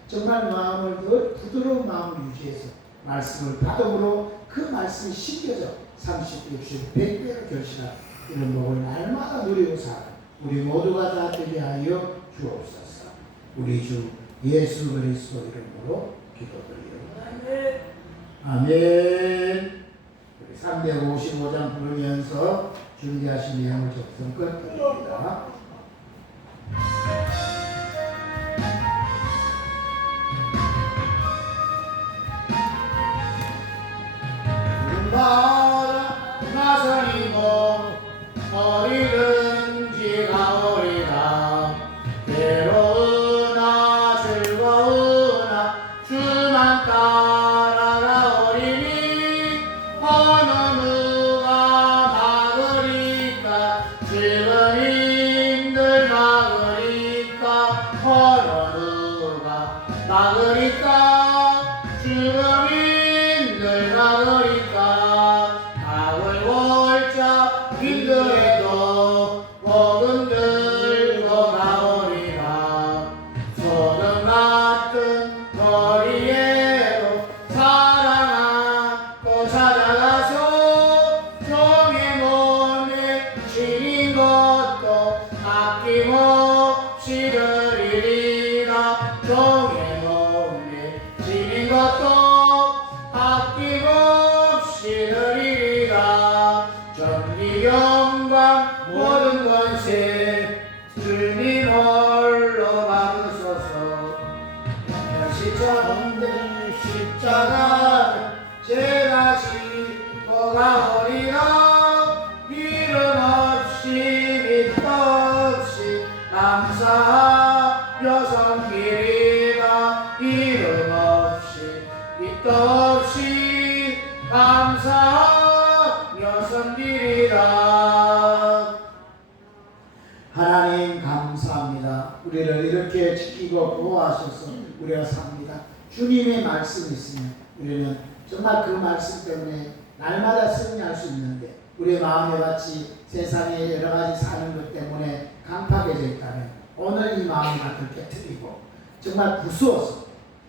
정말 마음을 늘 부드러운 마음을 유지해서 말씀을 받음으로 그 말씀이 심겨져 30, 60, 100배로 결실한 이런 복을 날마다 누리고 살아 우리 모두가 다 되게 하여 주옵소서. 우리 주 예수 그리스도 이름으로 기도드리옵나이다. 아멘. 우리 355장 부르면서 준비하신 내용을 적성 끝드립니다. 나선이고 어디든지 가오리라. 괴로우나 즐거우나 주만 따라가오리니 어느 누가 막으리까. 지금 힘들 막으리까. 어느 누가 막으리까. 지금 힘들 막으리까. 악을 골자 힘들어도 복음 들고 가오리라. 소금 같은 거리에도 사랑하고 찾아가서 종의 몸에 지닌 것도 아낌없이 드리리라. 종의 몸에 지닌 것도 아낌없이 드리리라. 전기 영광 모든 권세 주님 홀로 받으소서. 십자가는 십자가 제가 싣고 가오리라. 이름 없이 밑도 없이 감사하여 섬기리라. 이름 없이 밑도 없이 감사하여 섬기리라. 하나님 감사합니다. 우리를 이렇게 지키고 보호하셔서 우리가 삽니다. 주님의 말씀이 있으면 우리는 정말 그 말씀 때문에 날마다 승리할 수 있는데 우리의 마음에 같이 세상에 여러 가지 사는 것 때문에 강팍해져 있다면 오늘 이 마음 밭을 깨뜨리고 정말 부수어서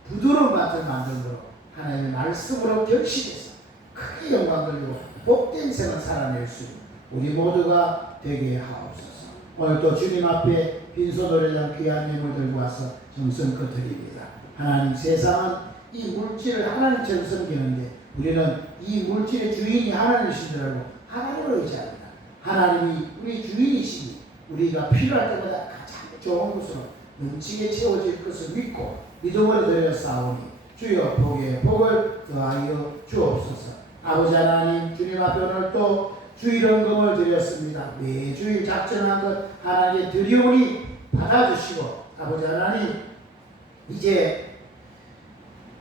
부드러운 밭을 만들므로 하나님의 말씀으로 결실해서 크게 영광 돌리고 복된 생을 살아낼 수 있는 우리 모두가 되게 하옵소서. 오늘 또 주님 앞에 빈손으로 장 귀한 예물 들고 와서 정성껏 드립니다. 하나님, 세상은 이 물질을 하나님처럼 섬기는데 우리는 이 물질의 주인이 하나님이신 줄 알고 하나님을 의지합니다. 하나님이 우리 주인이시니 우리가 필요할 때마다 가장 좋은 것으로 넘치게 채워질 것을 믿고 믿음으로 드려 싸우니 주여 복을 더하여 주옵소서. 아버지 하나님, 주님 앞에 오늘 또 주일헌금을 드렸습니다. 매주일 작정한 것 하나님께 드리오니 받아주시고 아버지 하나님, 이제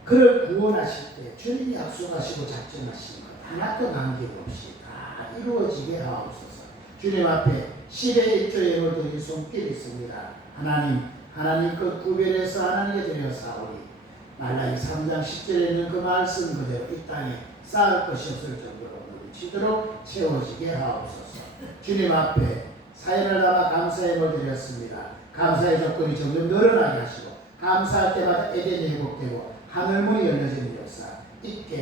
그를 구원하실 때 주님이 약속하시고 작정하신 것 하나도 남김없이 다 이루어지게 하옵소서. 주님 앞에 10의 1조 예물 드린 손길이 있습니다. 하나님 그 구별해서 하나님께 드려 사오니 말라기 3장 10절에 있는 그 말씀 그대로 이 땅에 쌓을 것이 없을 정도로 넘치도록 채워지게 하옵소서. 주님 앞에 사연을 담아 감사의 예물 드렸습니다. 감사의 조건이 점점 늘어나게 하시고 감사할 때마다 에덴이 회복되고 하늘문이 열려지는 역사 있게